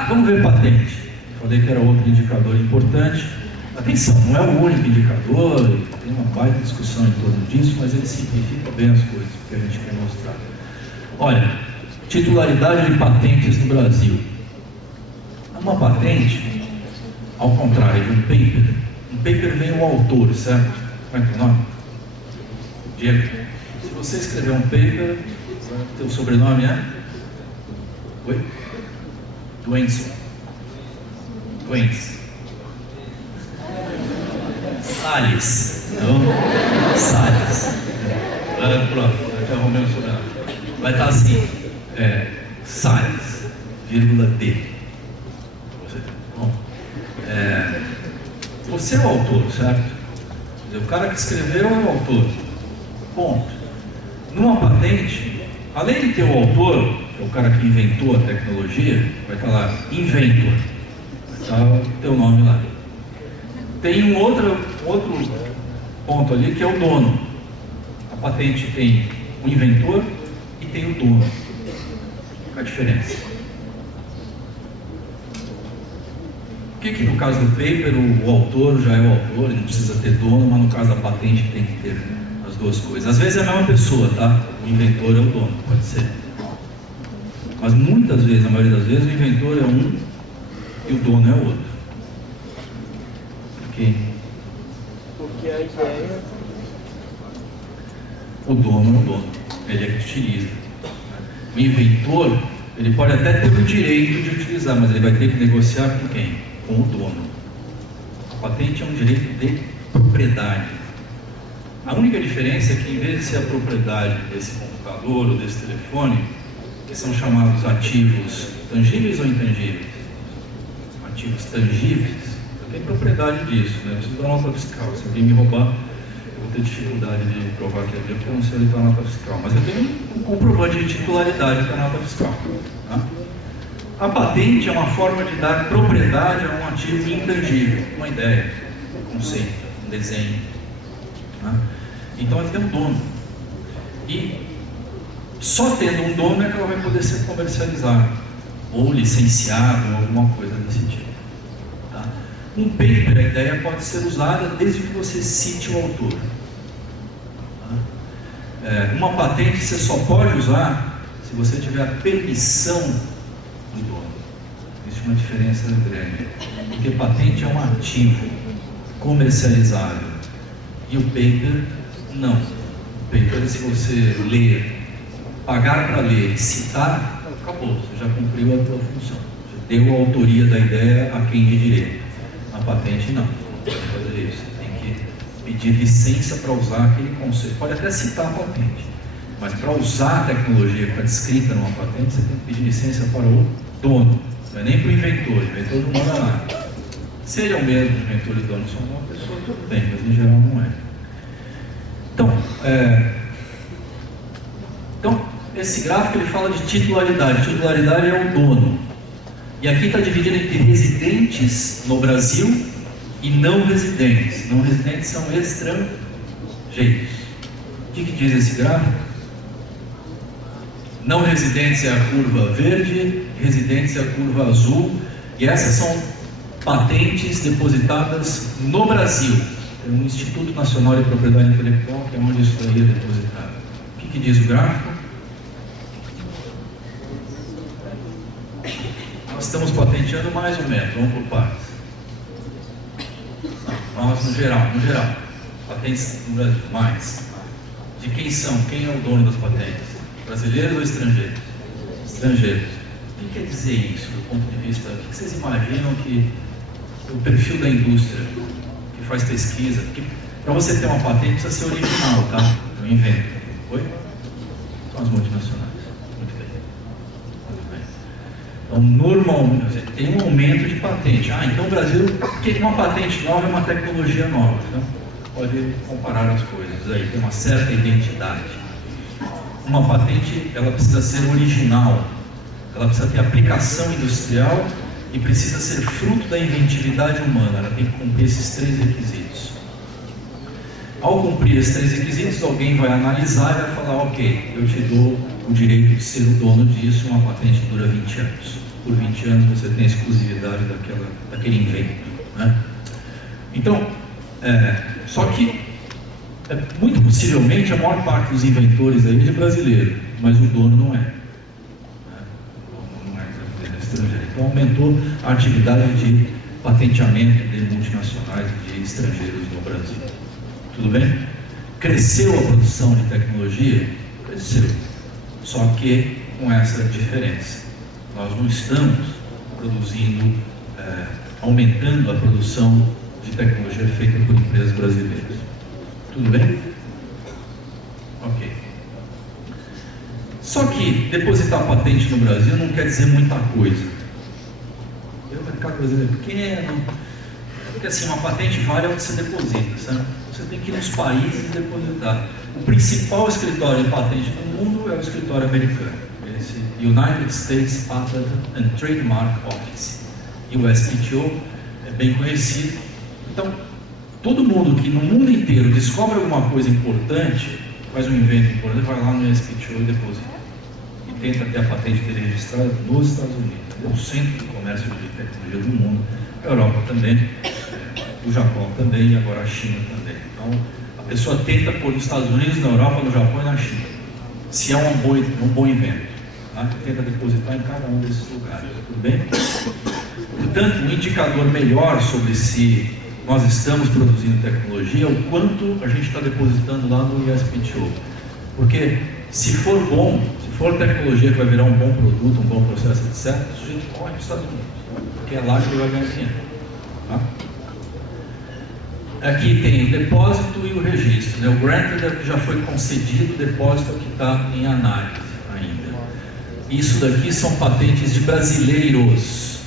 Vamos ver patente. Falei que era outro indicador importante. Atenção, não é o único indicador, tem uma baita discussão em torno disso, mas ele simplifica bem as coisas que a gente quer mostrar. Olha, titularidade de patentes no Brasil. Uma patente, ao contrário de um paper vem o autor, certo? Como é que é o nome? Diego. Se você escrever um paper, teu sobrenome é? Oi? Duenson. Salles. Não? Salles. Pronto, já arrumei o sobrenome. Vai estar assim, Salles, vírgula D. Bom, você é o autor, certo? O cara que escreveu é o autor. Ponto. Numa patente, além de ter o autor, que é o cara que inventou a tecnologia, vai estar lá, inventor, vai estar o teu nome lá. Tem um outro ponto ali que é o dono. A patente tem o inventor e tem o dono. Qual a diferença? Por que no caso do paper o autor já é o autor, ele não precisa ter dono, mas no caso da patente tem que ter as duas coisas? Às vezes é a mesma pessoa, tá? O inventor é o dono, pode ser. Mas muitas vezes, na maioria das vezes, o inventor é um e o dono é o outro. Por quê? Porque a ideia... O dono é o dono, ele é que utiliza. O inventor, ele pode até ter o direito de utilizar, mas ele vai ter que negociar com quem? Com o dono. A patente é um direito de propriedade. A única diferença é que, em vez de ser a propriedade desse computador ou desse telefone, que são chamados ativos tangíveis ou intangíveis? Ativos tangíveis, eu tenho propriedade disso, né? Eu preciso da nota fiscal. Se alguém me roubar, eu vou ter dificuldade de provar que é meu, porque eu não sei onde está a nota fiscal. Mas eu tenho um comprovante de titularidade da nota fiscal. Tá? A patente é uma forma de dar propriedade a um ativo intangível, uma ideia, um conceito, um desenho. Tá? Então ela tem um dono. E só tendo um dono é que ela vai poder ser comercializada, ou licenciada, ou alguma coisa desse tipo. Tá? Um paper, a ideia pode ser usada desde que você cite o autor. Tá? Uma patente você só pode usar se você tiver a permissão do dono. Existe uma diferença grande, porque patente é um ativo comercializável e o paper não. O paper, se você ler, pagar para ler e citar, acabou, você já cumpriu a sua função, você deu a autoria da ideia a quem de direito. A patente não, não pode fazer isso, você tem que pedir licença para usar aquele conceito. Pode até citar a patente, mas para usar a tecnologia para descrita numa patente, você tem que pedir licença para o dono, não é nem para o inventor não manda nada. Se ele é o mesmo inventor e dono são uma pessoa, tudo bem, mas em geral não é. Então, esse gráfico ele fala de titularidade. Titularidade é o dono. E aqui está dividido entre residentes no Brasil e não residentes. Não residentes são estrangeiros. O que diz esse gráfico? Não residentes é a curva verde, residentes é a curva azul. E essas são patentes depositadas no Brasil. Tem um Instituto Nacional de Propriedade Intelectual, que é onde isso daí é depositado. O que diz o gráfico? Nós estamos patenteando mais ou menos, vamos por partes. Nós, no geral, patentes no Brasil, mais. De quem são? Quem é o dono das patentes? Brasileiros ou estrangeiros? Estrangeiros. O que quer dizer isso, do ponto de vista, o que vocês imaginam que o perfil da indústria que faz pesquisa, para você ter uma patente precisa ser original, tá? Eu invento. Oi? São as multinacionais. Muito bem. Então, normalmente, tem um aumento de patente. Então o Brasil, porque uma patente nova é uma tecnologia nova. Então, pode comparar as coisas aí, tem uma certa identidade. Uma patente, ela precisa ser original, ela precisa ter aplicação industrial e precisa ser fruto da inventividade humana, ela tem que cumprir esses 3 requisitos. Ao cumprir esses 3 requisitos, alguém vai analisar e vai falar, ok, eu te dou o direito de ser o dono disso, uma patente dura 20 anos. Por 20 anos você tem a exclusividade daquele invento. Né? Então, só que, muito possivelmente, a maior parte dos inventores aí é brasileiro, mas o dono não é. Então aumentou a atividade de patenteamento de multinacionais e de estrangeiros no Brasil. Tudo bem? Cresceu a produção de tecnologia? Cresceu. Só que com essa diferença. Nós não estamos produzindo, aumentando a produção de tecnologia feita por empresas brasileiras. Tudo bem? Ok. Só que depositar patente no Brasil não quer dizer muita coisa. O mercado brasileiro é pequeno, porque assim, uma patente vale onde você deposita, sabe? Você tem que ir nos países e depositar. O principal escritório de patente no mundo é o escritório americano. E United States Patent and Trademark Office, USPTO, é bem conhecido. Então, todo mundo que no mundo inteiro descobre alguma coisa importante, faz um invento importante, vai lá no USPTO e deposita. E tenta ter a patente dele registrada nos Estados Unidos. É o centro de comércio de tecnologia do mundo, a Europa também, o Japão também e agora a China também. Então, a pessoa tenta pôr nos Estados Unidos, na Europa, no Japão e na China, se é um bom invento. Tá? Tenta depositar em cada um desses lugares, tudo bem? Portanto, um indicador melhor sobre se nós estamos produzindo tecnologia é o quanto a gente está depositando lá no USPTO. Porque se for bom, se for tecnologia que vai virar um bom produto, um bom processo, etc., o sujeito corre nos Estados Unidos, porque é lá que ele vai ganhar dinheiro. Tá? Aqui tem o depósito e o registro. Né? O granted é o que já foi concedido, o depósito é o que está em análise ainda. Isso daqui são patentes de brasileiros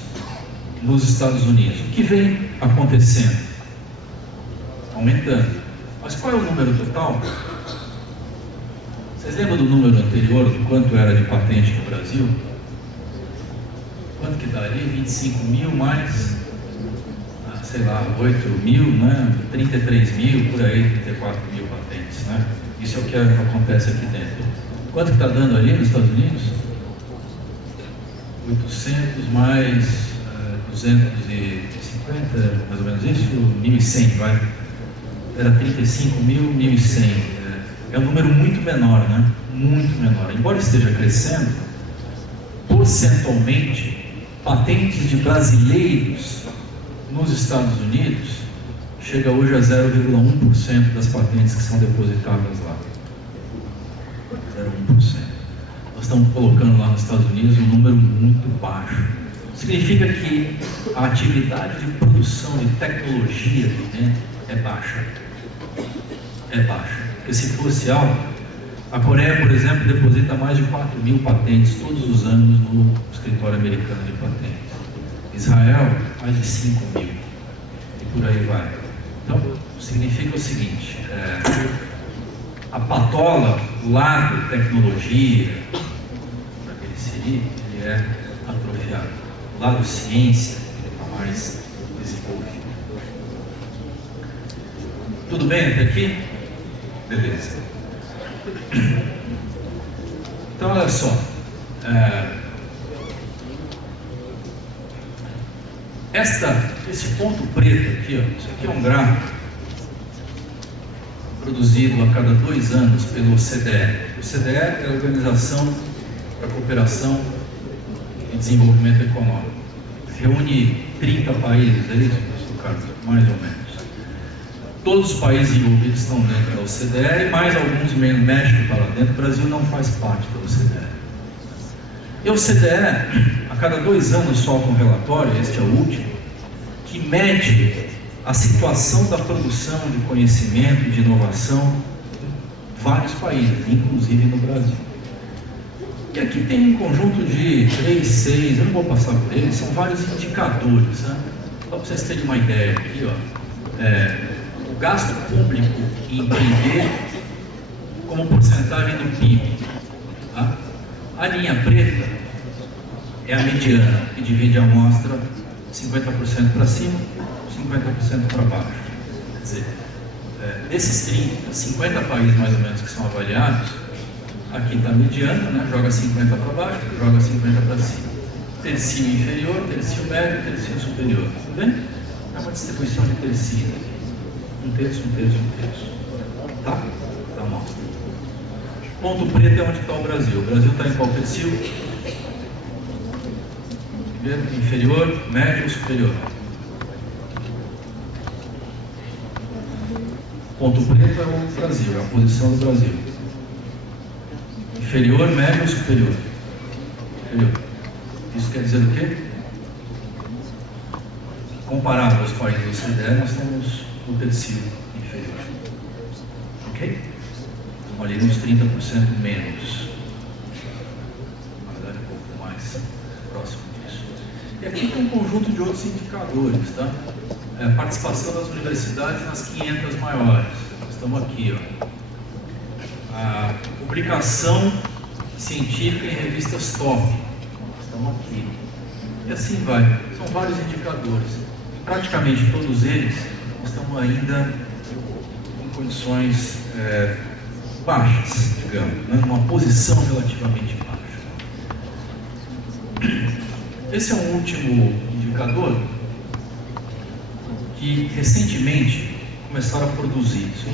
nos Estados Unidos. O que vem acontecendo? Aumentando. Mas qual é o número total? Vocês lembram do número anterior, de quanto era de patente no Brasil? Quanto que dá ali? 25 mil mais, sei lá, 8 mil, né? 33 mil, por aí, 34 mil patentes, né? Isso é o que acontece aqui dentro. Quanto que está dando ali nos Estados Unidos? 800 mais 250, mais ou menos isso, 1.100, vai. Era 35 mil, 1.100. É um número muito menor, né? Muito menor. Embora esteja crescendo, percentualmente, patentes de brasileiros nos Estados Unidos chega hoje a 0,1% das patentes que são depositadas lá. 0,1%. Nós estamos colocando lá nos Estados Unidos um número muito baixo. Significa que a atividade de produção de tecnologia aqui dentro é baixa. É baixa. Porque se fosse alto, a Coreia, por exemplo, deposita mais de 4 mil patentes todos os anos no escritório americano de patentes. Israel, mais de 5 mil. E por aí vai. Então, significa o seguinte, a patola, o lado tecnologia, daquele Siri, ele é atrofiado. O lado ciência, ele está mais desenvolvido. Tudo bem até aqui? Beleza. Então, olha só. Esse ponto preto aqui, ó, isso aqui é um gráfico produzido a cada 2 anos pelo OCDE. O OCDE é a Organização para a Cooperação e Desenvolvimento Econômico. Reúne 30 países, é isso, professor Carlos? Mais ou menos. Todos os países envolvidos estão dentro da OCDE e mais alguns, menos México está lá dentro. O Brasil não faz parte da OCDE. E a OCDE, a cada 2 anos, solta um relatório, este é o último, que mede a situação da produção de conhecimento e de inovação em vários países, inclusive no Brasil. E aqui tem um conjunto de 3, 6, eu não vou passar por eles, são vários indicadores, né? Só para vocês terem uma ideia aqui, ó. O gasto público em empreender como porcentagem do PIB. Tá? A linha preta é a mediana, que divide a amostra 50% para cima, 50% para baixo. Quer dizer, desses 30, 50 países mais ou menos que são avaliados, aqui está a mediana, né? Joga 50 para baixo, joga 50 para cima. Tercio inferior, tercio médio, tercio superior. Tudo bem? É uma distribuição de tercios. Um terço, um terço, um terço. Tá? Da amostra. Ponto preto é onde está o Brasil. O Brasil está em qual tercio? Inferior, médio ou superior? Ponto preto é o Brasil, é a posição do Brasil. Inferior, médio ou superior? Inferior. Isso quer dizer o quê? Comparado aos países do OCDE, nós temos o tercio inferior. Ok? Estamos ali nos 30% menos. Na verdade, um pouco mais próximo disso. E aqui tem um conjunto de outros indicadores, tá? Participação das universidades nas 500 maiores. Nós estamos aqui, ó. A publicação científica em revistas top. Estão aqui. E assim vai. São vários indicadores. E praticamente todos eles estão ainda em condições baixas, digamos, né? Numa posição relativamente baixa. Esse é um último indicador que recentemente começaram a produzir. Isso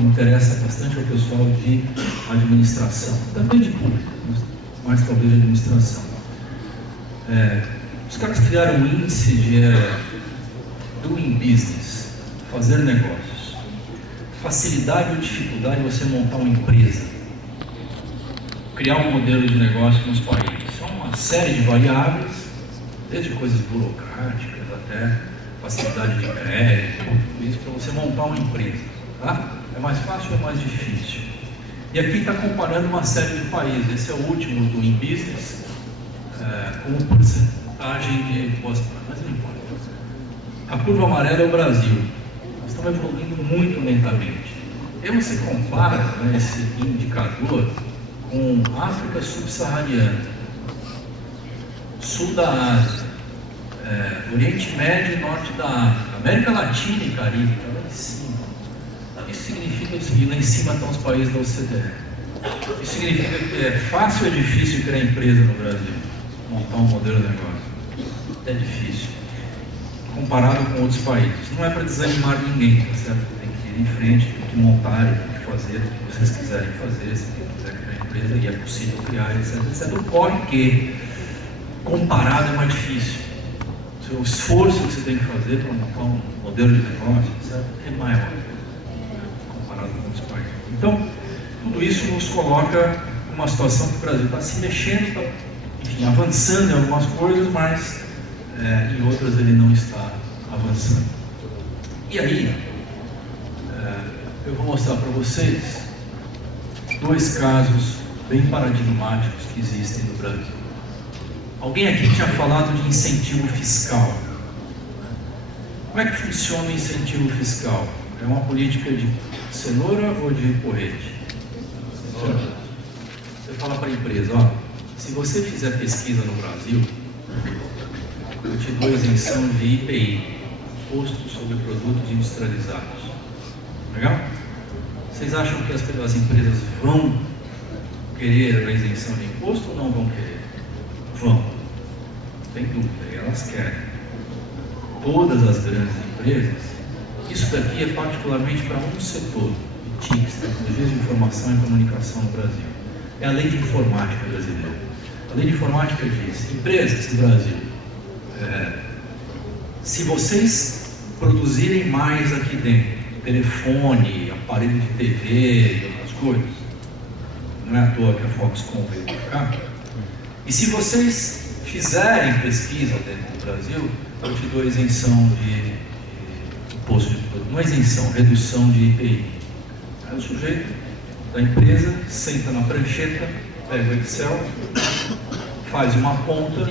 interessa bastante ao pessoal de administração, também de público, mas talvez de administração. Os caras criaram um índice de doing business, fazer negócios, facilidade ou dificuldade de você montar uma empresa, criar um modelo de negócio nos países. São uma série de variáveis, desde coisas burocráticas até facilidade de crédito, tudo isso para você montar uma empresa. Tá? É mais fácil ou é mais difícil? E aqui está comparando uma série de países. Esse é o último do Doing Business, como porcentagem de boas práticas, mas não importa. A curva amarela é o Brasil. Nós estamos evoluindo muito lentamente. E você compara, né, esse indicador com África subsaariana, Sul da Ásia, Oriente Médio e Norte da África, América Latina e Caribe, está lá em cima. Isso significa o seguinte: lá em cima estão os países da OCDE. Isso significa que é fácil ou é difícil criar empresa no Brasil? Montar um modelo de negócio? É difícil, comparado com outros países. Não é para desanimar ninguém, tá certo? Tem que ir em frente, tem que montar, tem que fazer o que vocês quiserem fazer, se quiser criar empresa, e é possível criar, etc, etc. Ocorre que, comparado, é mais difícil. O esforço que você tem que fazer para montar um modelo de negócio, etc., é maior, comparado com outros países. Então, tudo isso nos coloca numa situação que o Brasil está se mexendo, está, enfim, avançando em algumas coisas, mas em outras ele não está avançando. E aí, eu vou mostrar para vocês dois casos bem paradigmáticos que existem no Brasil. Alguém aqui tinha falado de incentivo fiscal. Como é que funciona o incentivo fiscal? É uma política de cenoura ou de porrete? Você fala para a empresa: ó, se você fizer pesquisa no Brasil, eu te dou isenção de IPI, Imposto sobre Produtos Industrializados. Legal? Vocês acham que as empresas vão querer a isenção de imposto ou não vão querer? Vão. Sem dúvida, e elas querem. Todas as grandes empresas, isso daqui é particularmente para um setor, TICs, Tecnologias de Informação e Comunicação no Brasil. É a Lei de Informática brasileira. A Lei de Informática diz: empresas do Brasil, se vocês produzirem mais aqui dentro, telefone, aparelho de TV e outras coisas, não é à toa que a Foxconn veio para cá, e se vocês fizerem pesquisa dentro do Brasil, eu te dou isenção de imposto de produto. Não é isenção, redução de IPI. Aí o sujeito da empresa senta na prancheta, pega o Excel, faz uma conta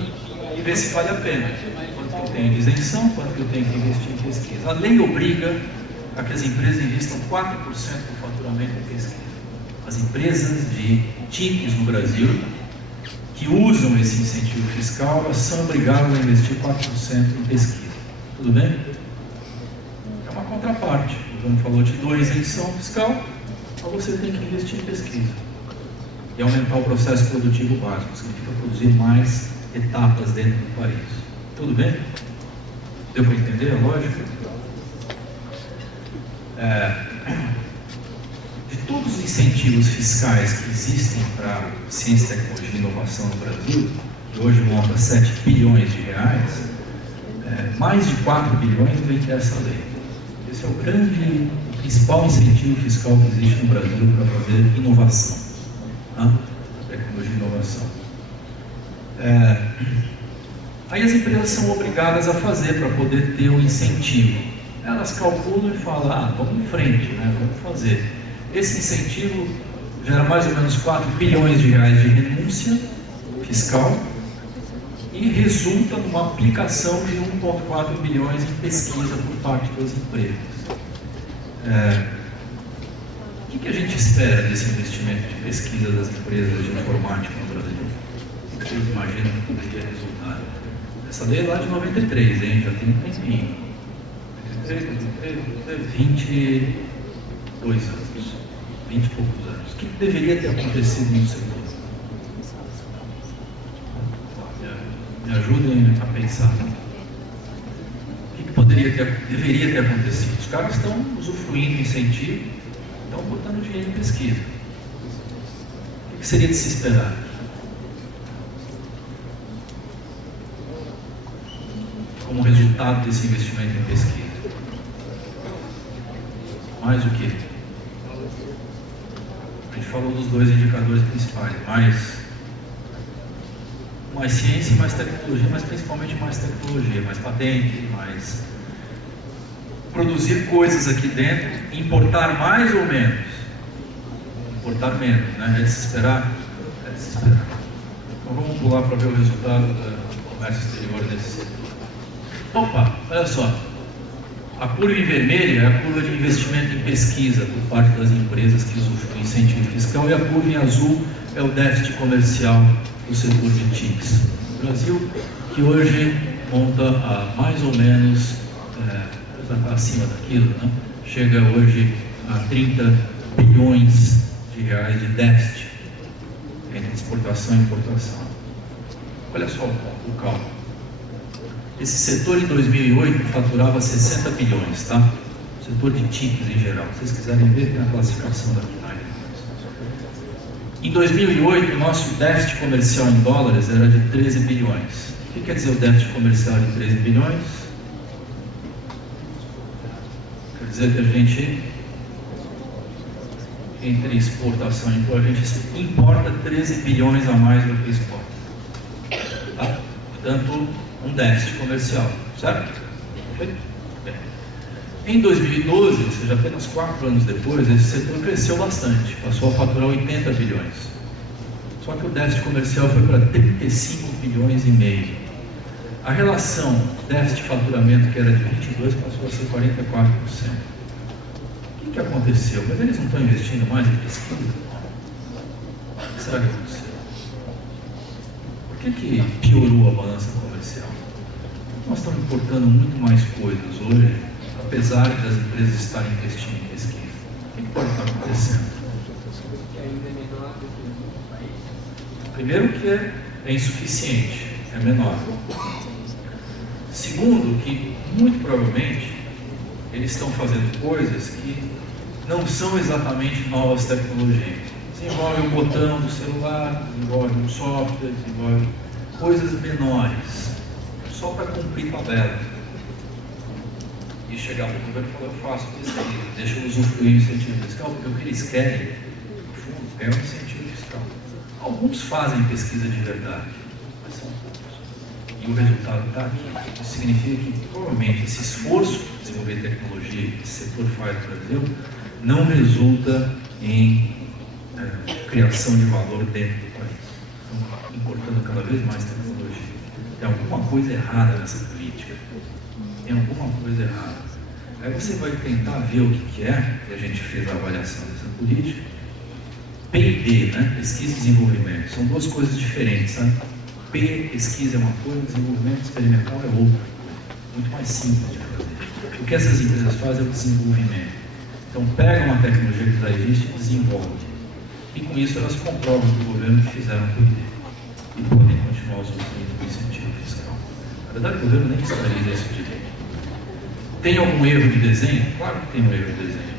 e vê se vale a pena. Quanto que eu tenho de isenção, quanto que eu tenho que investir em pesquisa. A lei obriga a que as empresas investam 4% do faturamento em pesquisa. As empresas de TICs no Brasil que usam esse incentivo fiscal, elas são obrigadas a investir 4% em pesquisa. Tudo bem? É uma contraparte. O João falou: te dou isenção fiscal, mas você tem que investir em pesquisa. E aumentar o processo produtivo básico, significa produzir mais etapas dentro do país. Tudo bem? Deu para entender a lógica? De todos os incentivos fiscais que existem para ciência, tecnologia e inovação no Brasil, que hoje monta 7 bilhões de reais, mais de 4 bilhões vem dessa lei. Esse é o grande, principal incentivo fiscal que existe no Brasil para fazer inovação, tecnologia e inovação. Aí as empresas são obrigadas a fazer para poder ter o incentivo. Elas calculam e falam: vamos em frente, vamos fazer. Esse incentivo gera mais ou menos 4 bilhões de reais de renúncia fiscal e resulta numa aplicação de 1,4 bilhões em pesquisa por parte das empresas. O que a gente espera desse investimento de pesquisa das empresas de informática no Brasil? O que vocês imaginam que poderia resultar? Essa lei é lá de 93, hein? Já tem um tempinho. 22 anos, 20 e poucos anos. O que deveria ter acontecido no setor? Me ajudem a pensar. O que deveria ter acontecido? Os caras estão usufruindo do incentivo, estão botando dinheiro em pesquisa. O que seria de se esperar? Como resultado desse investimento em pesquisa? Mais o quê? A gente falou dos dois indicadores principais, mais ciência e mais tecnologia, mas principalmente mais tecnologia, mais patente, mais produzir coisas aqui dentro, importar mais ou menos? Importar menos, né? É de se esperar? É de se esperar. Então vamos pular para ver o resultado do comércio exterior desse setor. Opa, olha só. A curva em vermelho é a curva de investimento em pesquisa por parte das empresas que usufruem incentivo fiscal, e a curva em azul é o déficit comercial do setor de TICs. O Brasil, que hoje monta a mais ou menos acima daquilo, né? Chega hoje a 30 bilhões de reais de déficit entre exportação e importação. Olha só o cálculo. Esse setor em 2008 faturava 60 bilhões, tá? O setor de TICs em geral. Se vocês quiserem ver, tem a classificação da PNAD. Em 2008, o nosso déficit comercial em dólares era de 13 bilhões. O que quer dizer o déficit comercial de 13 bilhões? Quer dizer que a gente, entre exportação e importação, a gente importa 13 bilhões a mais do que exporta. Tá? Portanto, um déficit comercial, certo? Bem. Em 2012, ou seja, apenas 4 anos depois, esse setor cresceu bastante, passou a faturar 80 bilhões. Só que o déficit comercial foi para 35 bilhões e meio. A relação déficit-faturamento, que era de 22, passou a ser 44%. O que aconteceu? Mas eles não estão investindo mais em pesquisa? O que será que aconteceu? Por que piorou a balança comercial? Nós estamos importando muito mais coisas hoje, apesar das empresas estarem investindo em pesquisa. O que pode estar acontecendo? Primeiro, que é insuficiente, é menor. Segundo, que muito provavelmente eles estão fazendo coisas que não são exatamente novas tecnologias. Desenvolve o botão do celular, desenvolve um software, desenvolve coisas menores, só para cumprir tabela. E chegar para o governo e falar: eu faço pesquisa, deixa eu usufruir o incentivo fiscal, porque o que eles querem, no fundo, é um incentivo fiscal. Alguns fazem pesquisa de verdade, mas são poucos. E o resultado está aqui. Isso significa que, provavelmente, esse esforço de desenvolver tecnologia que esse setor faz no Brasil não resulta em criação de valor dentro do país. Estão importando cada vez mais tecnologia. Tem alguma coisa errada nessa política. Tem alguma coisa errada. Aí você vai tentar ver o que é, e a gente fez a avaliação dessa política. P&D, né? Pesquisa e desenvolvimento, são duas coisas diferentes, sabe? Pesquisa é uma coisa, desenvolvimento experimental é outra. Muito mais simples de fazer. O que essas empresas fazem é o desenvolvimento. Então pegam uma tecnologia que já existe e desenvolvem. E com isso elas comprovam que o governo fizeram por ele. E podem continuar usufruindo do incentivo fiscal. Na verdade, o governo nem precisaria desse direito. Tem algum erro de desenho? Claro que tem um erro de desenho.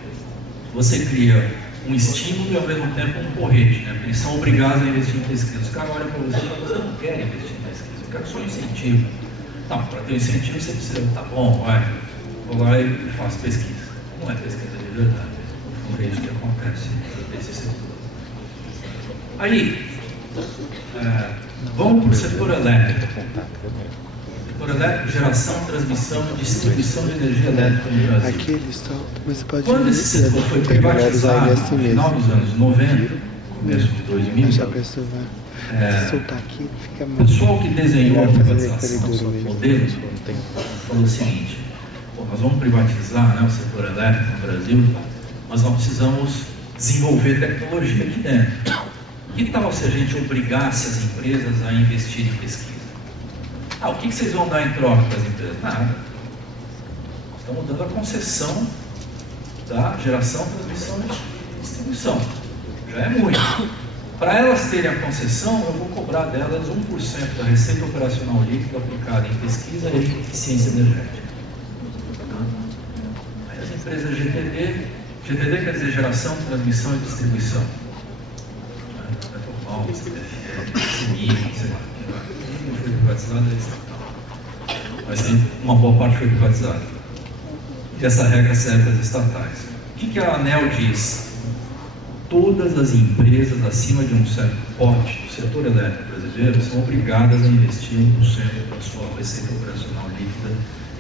Você cria um estímulo e ao mesmo tempo um porrete, né? Porque eles são obrigados a investir em pesquisa. Os caras olham para você e falam: você não quer investir em pesquisa, eu quero só incentivo. Não, para ter um incentivo você precisa, tá bom, vai, vou lá e faço pesquisa. Não é pesquisa de verdade, não é isso que acontece nesse setor. Aí, vamos para o setor elétrico. Setor elétrico, geração, transmissão e distribuição de energia elétrica no Brasil. Aqui eles estão. Você pode. Quando esse setor foi privatizado, no final dos anos 90, começo de 2000, Se a pessoa vai soltar aqui, fica o mais. pessoal que desenhou a Vai fazer privatização corredor do mesmo. modelo falou o seguinte: nós vamos privatizar, né, o setor elétrico no Brasil, mas nós precisamos desenvolver tecnologia aqui dentro. Que tal se a gente obrigasse as empresas a investir em pesquisa? O que vocês vão dar em troca para as empresas? Nada. Estamos dando a concessão da geração, transmissão e distribuição. Já é muito. Para elas terem a concessão, eu vou cobrar delas 1% da receita operacional líquida aplicada em pesquisa e eficiência energética. Aí as empresas GTD quer dizer geração, transmissão e distribuição. Petrobal, CMI, sei lá. Não foi privatizado, é estatal. Mas tem uma boa parte foi privatizada. E essa regra serve para as estatais. O que a ANEEL diz? Todas as empresas acima de um certo porte do setor elétrico brasileiro são obrigadas a investir 1% da sua receita operacional líquida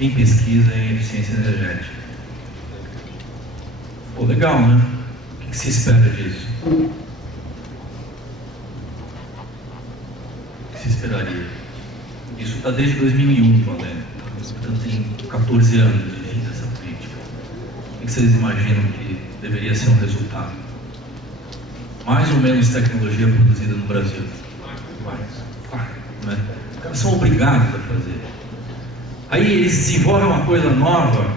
em pesquisa e em eficiência energética. Pô, legal, né? O que se espera disso? O que se esperaria? Isso está desde 2001 valendo. Portanto, tem 14 anos de vida essa política. O que vocês imaginam que deveria ser um resultado? Mais ou menos tecnologia produzida no Brasil? Mais. Né? Os caras são obrigados a fazer. Aí eles desenvolvem uma coisa nova,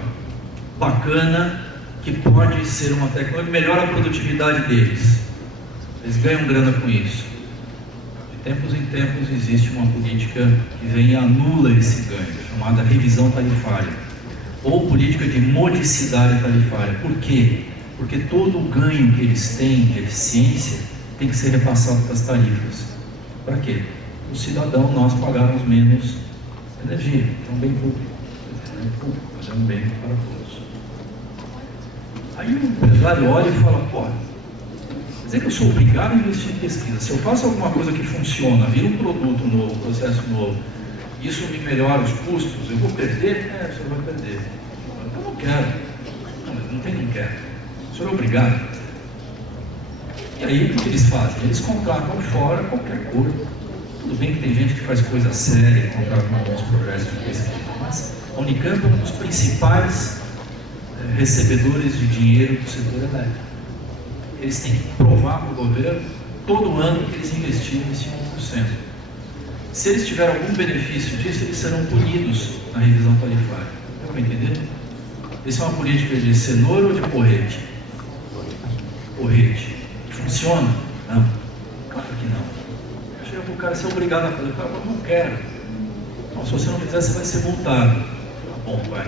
bacana, que pode ser uma tecnologia que melhora a produtividade deles. Eles ganham grana com isso. De tempos em tempos existe uma política que vem e anula esse ganho, chamada revisão tarifária, ou política de modicidade tarifária. Por quê? Porque todo o ganho que eles têm de eficiência tem que ser repassado para as tarifas. Para quê? O cidadão, nós pagarmos menos energia. É um bem público. Mas é um bem para todos. Aí o empresário olha e fala, pô, quer dizer que eu sou obrigado a investir em pesquisa. Se eu faço alguma coisa que funciona, vira um produto novo, um processo novo, isso me melhora os custos, eu vou perder? Você vai perder. Eu não quero. Não tem quem quer. O senhor é obrigado. E aí o que eles fazem? Eles contratam fora qualquer coisa. Tudo bem que tem gente que faz coisa séria e contrata alguns projetos de pesquisa, mas a Unicamp é um dos principais recebedores de dinheiro do setor elétrico. Eles têm que provar para o governo todo ano que eles investiram esse 1%. Se eles tiverem algum benefício disso, eles serão punidos na revisão tarifária. Deu para entender? Isso é uma política de cenoura ou de porrete? Porrete. Funciona? Não. Claro que não. Chega para o cara ser obrigado a fazer. O cara fala, não quero. Não, se você não fizer, você vai ser multado. Tá bom, vai.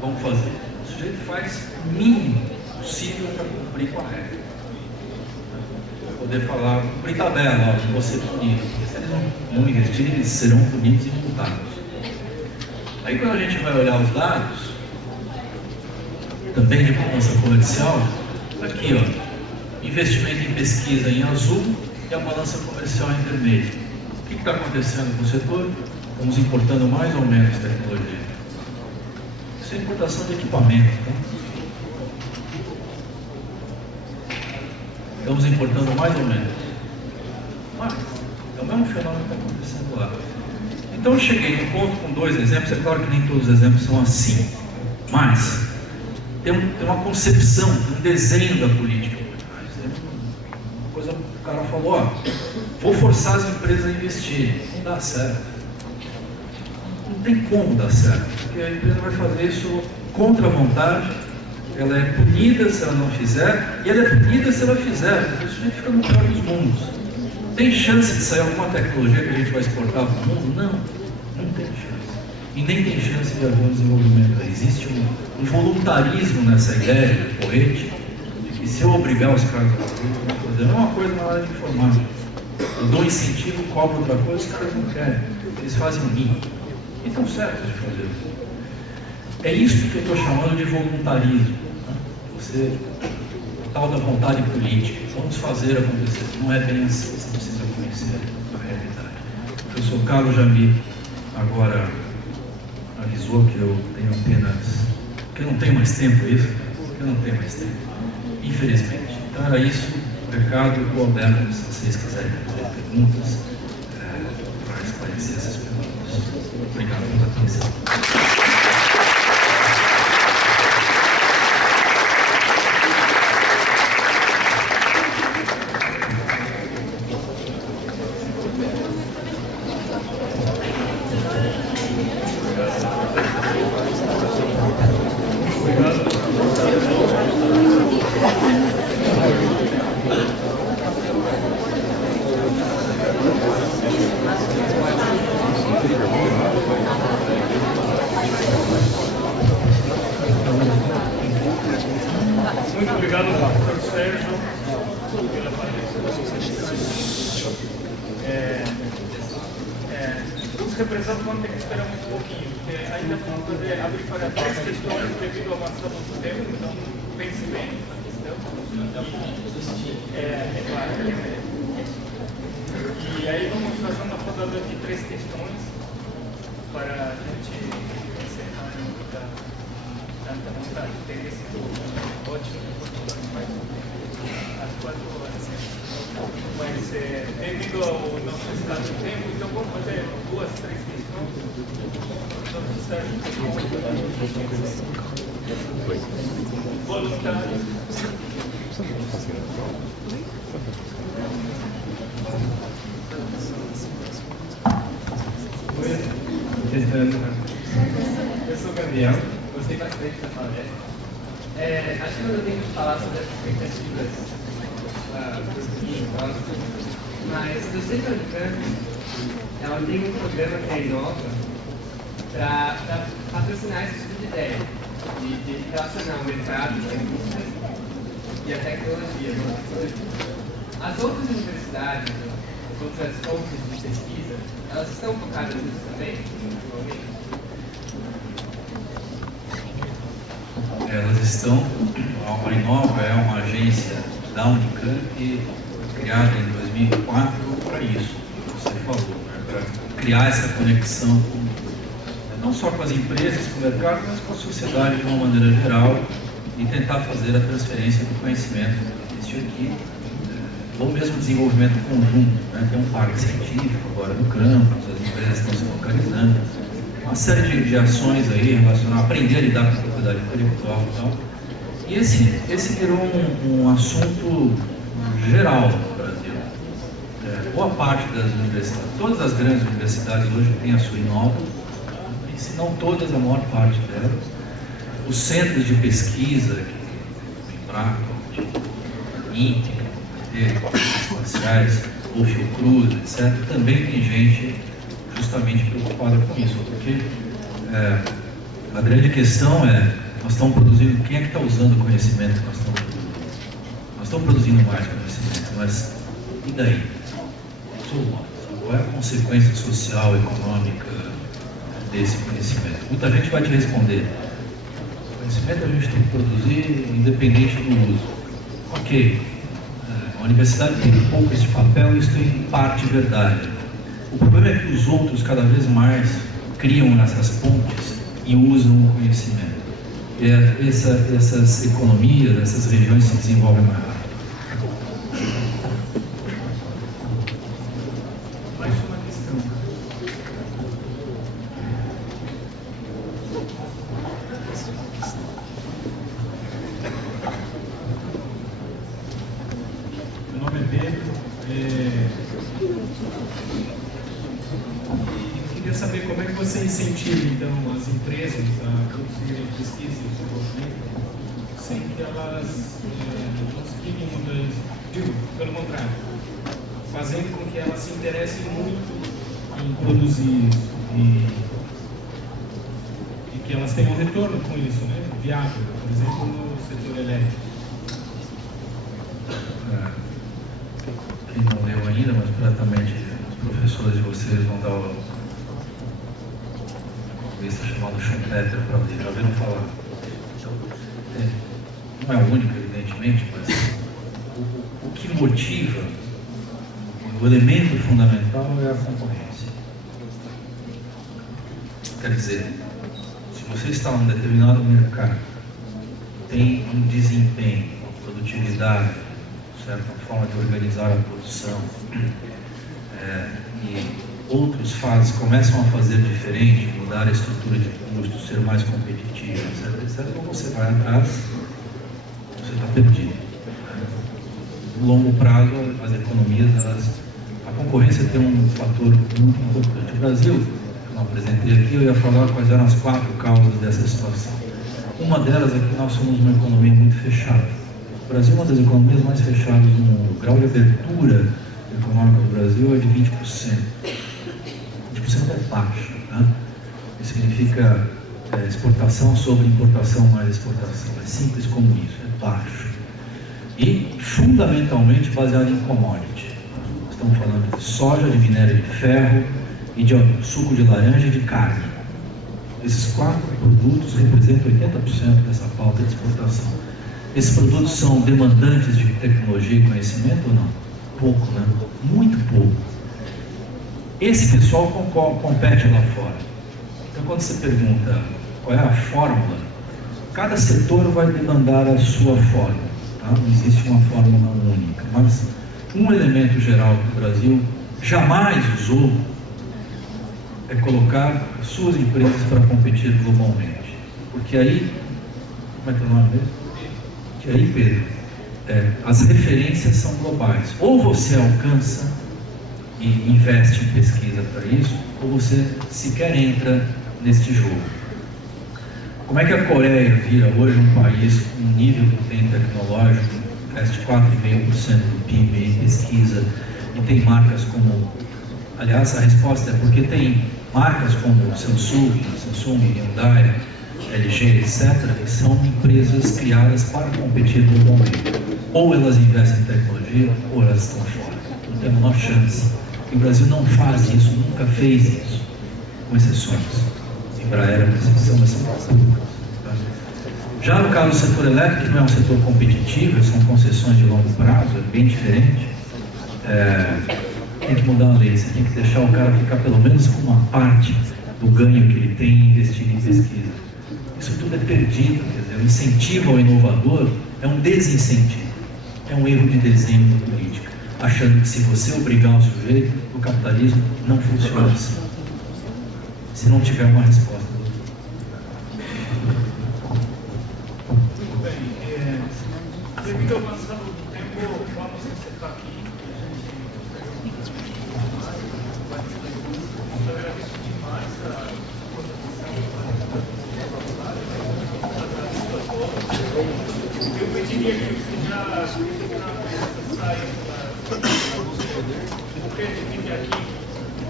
Vamos fazer. O sujeito faz o mínimo possível para cumprir com a regra. Para poder falar, cumprir tabela, ó, você punido. Porque se eles não investirem, eles serão punidos e multados. Aí quando a gente vai olhar os dados, também de balança comercial, aqui ó, investimento em pesquisa em azul e a balança comercial em vermelho. O que está acontecendo com o setor? Estamos importando mais ou menos tecnologia. Isso é importação de equipamento. Tá? Estamos importando mais ou menos. Mas é o mesmo fenômeno que está acontecendo lá. Então eu cheguei no ponto com 2 exemplos, é claro que nem todos os exemplos são assim, mas tem uma concepção, um desenho da política por trás. Tem uma coisa que o cara falou, ó, vou forçar as empresas a investirem. Não dá certo. Não tem como dar certo, porque a empresa vai fazer isso contra a vontade, ela é punida se ela não fizer, e ela é punida se ela fizer, porque isso a gente fica no pior dos mundos. Tem chance de sair alguma tecnologia que a gente vai exportar para o mundo? Não tem chance. E nem tem chance de haver um desenvolvimento. Existe um voluntarismo nessa ideia de porrete, de que se eu obrigar os caras a fazer, é uma coisa na área de informática. Eu dou incentivo, cobro outra coisa, os caras não querem. Eles fazem o mínimo. E estão certos de fazer. É isso que eu estou chamando de voluntarismo. Né? Você, tal da vontade política. Vamos fazer acontecer. Não é bem assim, você precisa conhecer a realidade. O professor Carlos Jamil agora avisou que eu tenho apenas... que eu não tenho mais tempo, isso? Que eu não tenho mais tempo. Infelizmente. Então era isso, o recado. Eu estou aberto, se vocês quiserem fazer perguntas, para esclarecer essas perguntas. Obrigado pela atenção. esperar muito pouquinho, porque ainda vamos abrir para 3 questões devido ao avanço do tempo, então pense bem na questão. Claro. E aí vamos fazer uma rodada de 3 questões para a gente encerrar tanta vontade, interesse ótimo, mas às 4 horas. Mas devido ao nosso estado de tempo, então vamos fazer 2, 3 questões. Vamos estar voluntários. Eu sou o Gabriel, gostei bastante da palestra. Acho que não deu tempo de falar sobre as expectativas mas o Centro de Campus, ela tem um programa que é Inova para patrocinar esse tipo de ideia, de relacionar o mercado, as indústrias e a tecnologia. As outras universidades, as outras fontes de pesquisa, elas estão focadas nisso também, Elas estão, a Inova é uma agência da Unicamp criada em 2004 para isso, você falou, né? Para criar essa conexão não só com as empresas, com o mercado, mas com a sociedade de uma maneira geral e tentar fazer a transferência do conhecimento que existe aqui, ou mesmo desenvolvimento conjunto, né? Tem um parque científico agora no campus, as empresas estão se localizando, uma série de ações aí relacionadas a aprender a lidar com a propriedade intelectual e tal. E esse virou um assunto geral no Brasil. Boa parte das universidades, todas as grandes universidades hoje têm a sua Inova, e se não todas, a maior parte delas. Os centros de pesquisa, Embrapa, INPE, espaciais, ou Fiocruz, etc., também tem gente justamente preocupada com isso, porque a grande questão é, nós estamos produzindo, quem é que está usando o conhecimento que nós estamos produzindo? Nós estamos produzindo mais conhecimento, mas e daí? Qual é a consequência social, econômica desse conhecimento? Muita gente vai te responder, o conhecimento a gente tem que produzir independente do uso. Ok, a universidade tem um pouco esse papel, isso é em parte verdade. O problema é que os outros cada vez mais criam essas pontes e usam o conhecimento. E essas economias, essas regiões se desenvolvem mais rápido. Mais uma questão. Meu nome é Pedro. Queria saber como é que você incentiva, então, as empresas a produzirem pesquisa e desenvolvimento sem que elas não seguirem mudanças, pelo contrário, fazendo com que elas se interessem muito em produzir e que elas tenham retorno com isso, né? Viável, por exemplo, no setor elétrico. Quem não leu ainda, mas praticamente os professores de vocês vão dar uma revista chamada Schumpeter para ler, já ouviram falar? Não é o único, evidentemente, mas o que motiva, o elemento fundamental é a concorrência. Quer dizer, se você está em um determinado mercado, tem um desempenho, uma produtividade, certa forma de organizar a produção, e outros começam a fazer diferente, mudar a estrutura de custos, ser mais competitivo, etc. Então você vai atrás, você está perdido. No longo prazo, as economias, a concorrência tem um fator muito importante. O Brasil, que eu não apresentei aqui, eu ia falar quais eram as 4 causas dessa situação. Uma delas é que nós somos uma economia muito fechada. O Brasil é uma das economias mais fechadas do mundo. O grau de abertura econômica do Brasil é de 20%. 20% é baixo, né? Isso significa exportação sobre importação mais exportação. É simples como isso, é baixo. E fundamentalmente baseado em commodity. Estamos falando de soja, de minério de ferro, e de suco de laranja e de carne. Esses 4 produtos representam 80% dessa pauta de exportação. Esses produtos são demandantes de tecnologia e conhecimento ou não? Pouco, né? Muito pouco. Esse pessoal compete lá fora. Então, quando você pergunta qual é a fórmula, cada setor vai demandar a sua fórmula. Tá? Não existe uma fórmula única. Mas um elemento geral que o Brasil jamais usou é colocar suas empresas para competir globalmente. Porque aí, como é que é o nome mesmo? Que aí, Pedro, as referências são globais. Ou você alcança e investe em pesquisa para isso, ou você sequer entra neste jogo. Como é que a Coreia vira hoje um país com um nível de empenho tecnológico, investe 4,5% do PIB em pesquisa, e tem marcas como... Aliás, a resposta é porque tem marcas como Samsung, Hyundai, LG, etc., que são empresas criadas para competir globalmente. Ou elas investem em tecnologia, ou elas estão fora. Não tem a menor chance. E o Brasil não faz isso, nunca fez isso, com exceções. Embraer é uma exceção, mas são poucas. Tá? Já no caso do setor elétrico, que não é um setor competitivo, são concessões de longo prazo, é bem diferente. Tem que mudar a lei, você tem que deixar o cara ficar pelo menos com uma parte do ganho que ele tem em investir em pesquisa. Isso tudo é perdido, quer dizer, o incentivo ao inovador é um desincentivo, é um erro de desenho da política, achando que se você obrigar o sujeito, o capitalismo não funciona assim, se não tiver uma resposta. Muito bem, devido ao avançado do tempo, vamos encerrar aqui. Eu agradeço demais a eu pediria que você já saia qualquer divide aqui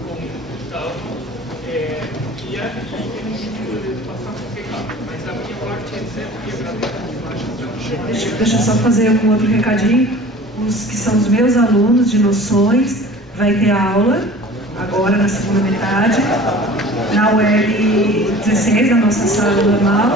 como tal, e a gente passar por recado, mas a minha parte é sempre agradeço. Deixa eu só fazer um outro recadinho. Os que são os meus alunos de noções, vai ter aula agora na segunda metade, na UL 16, da nossa sala normal.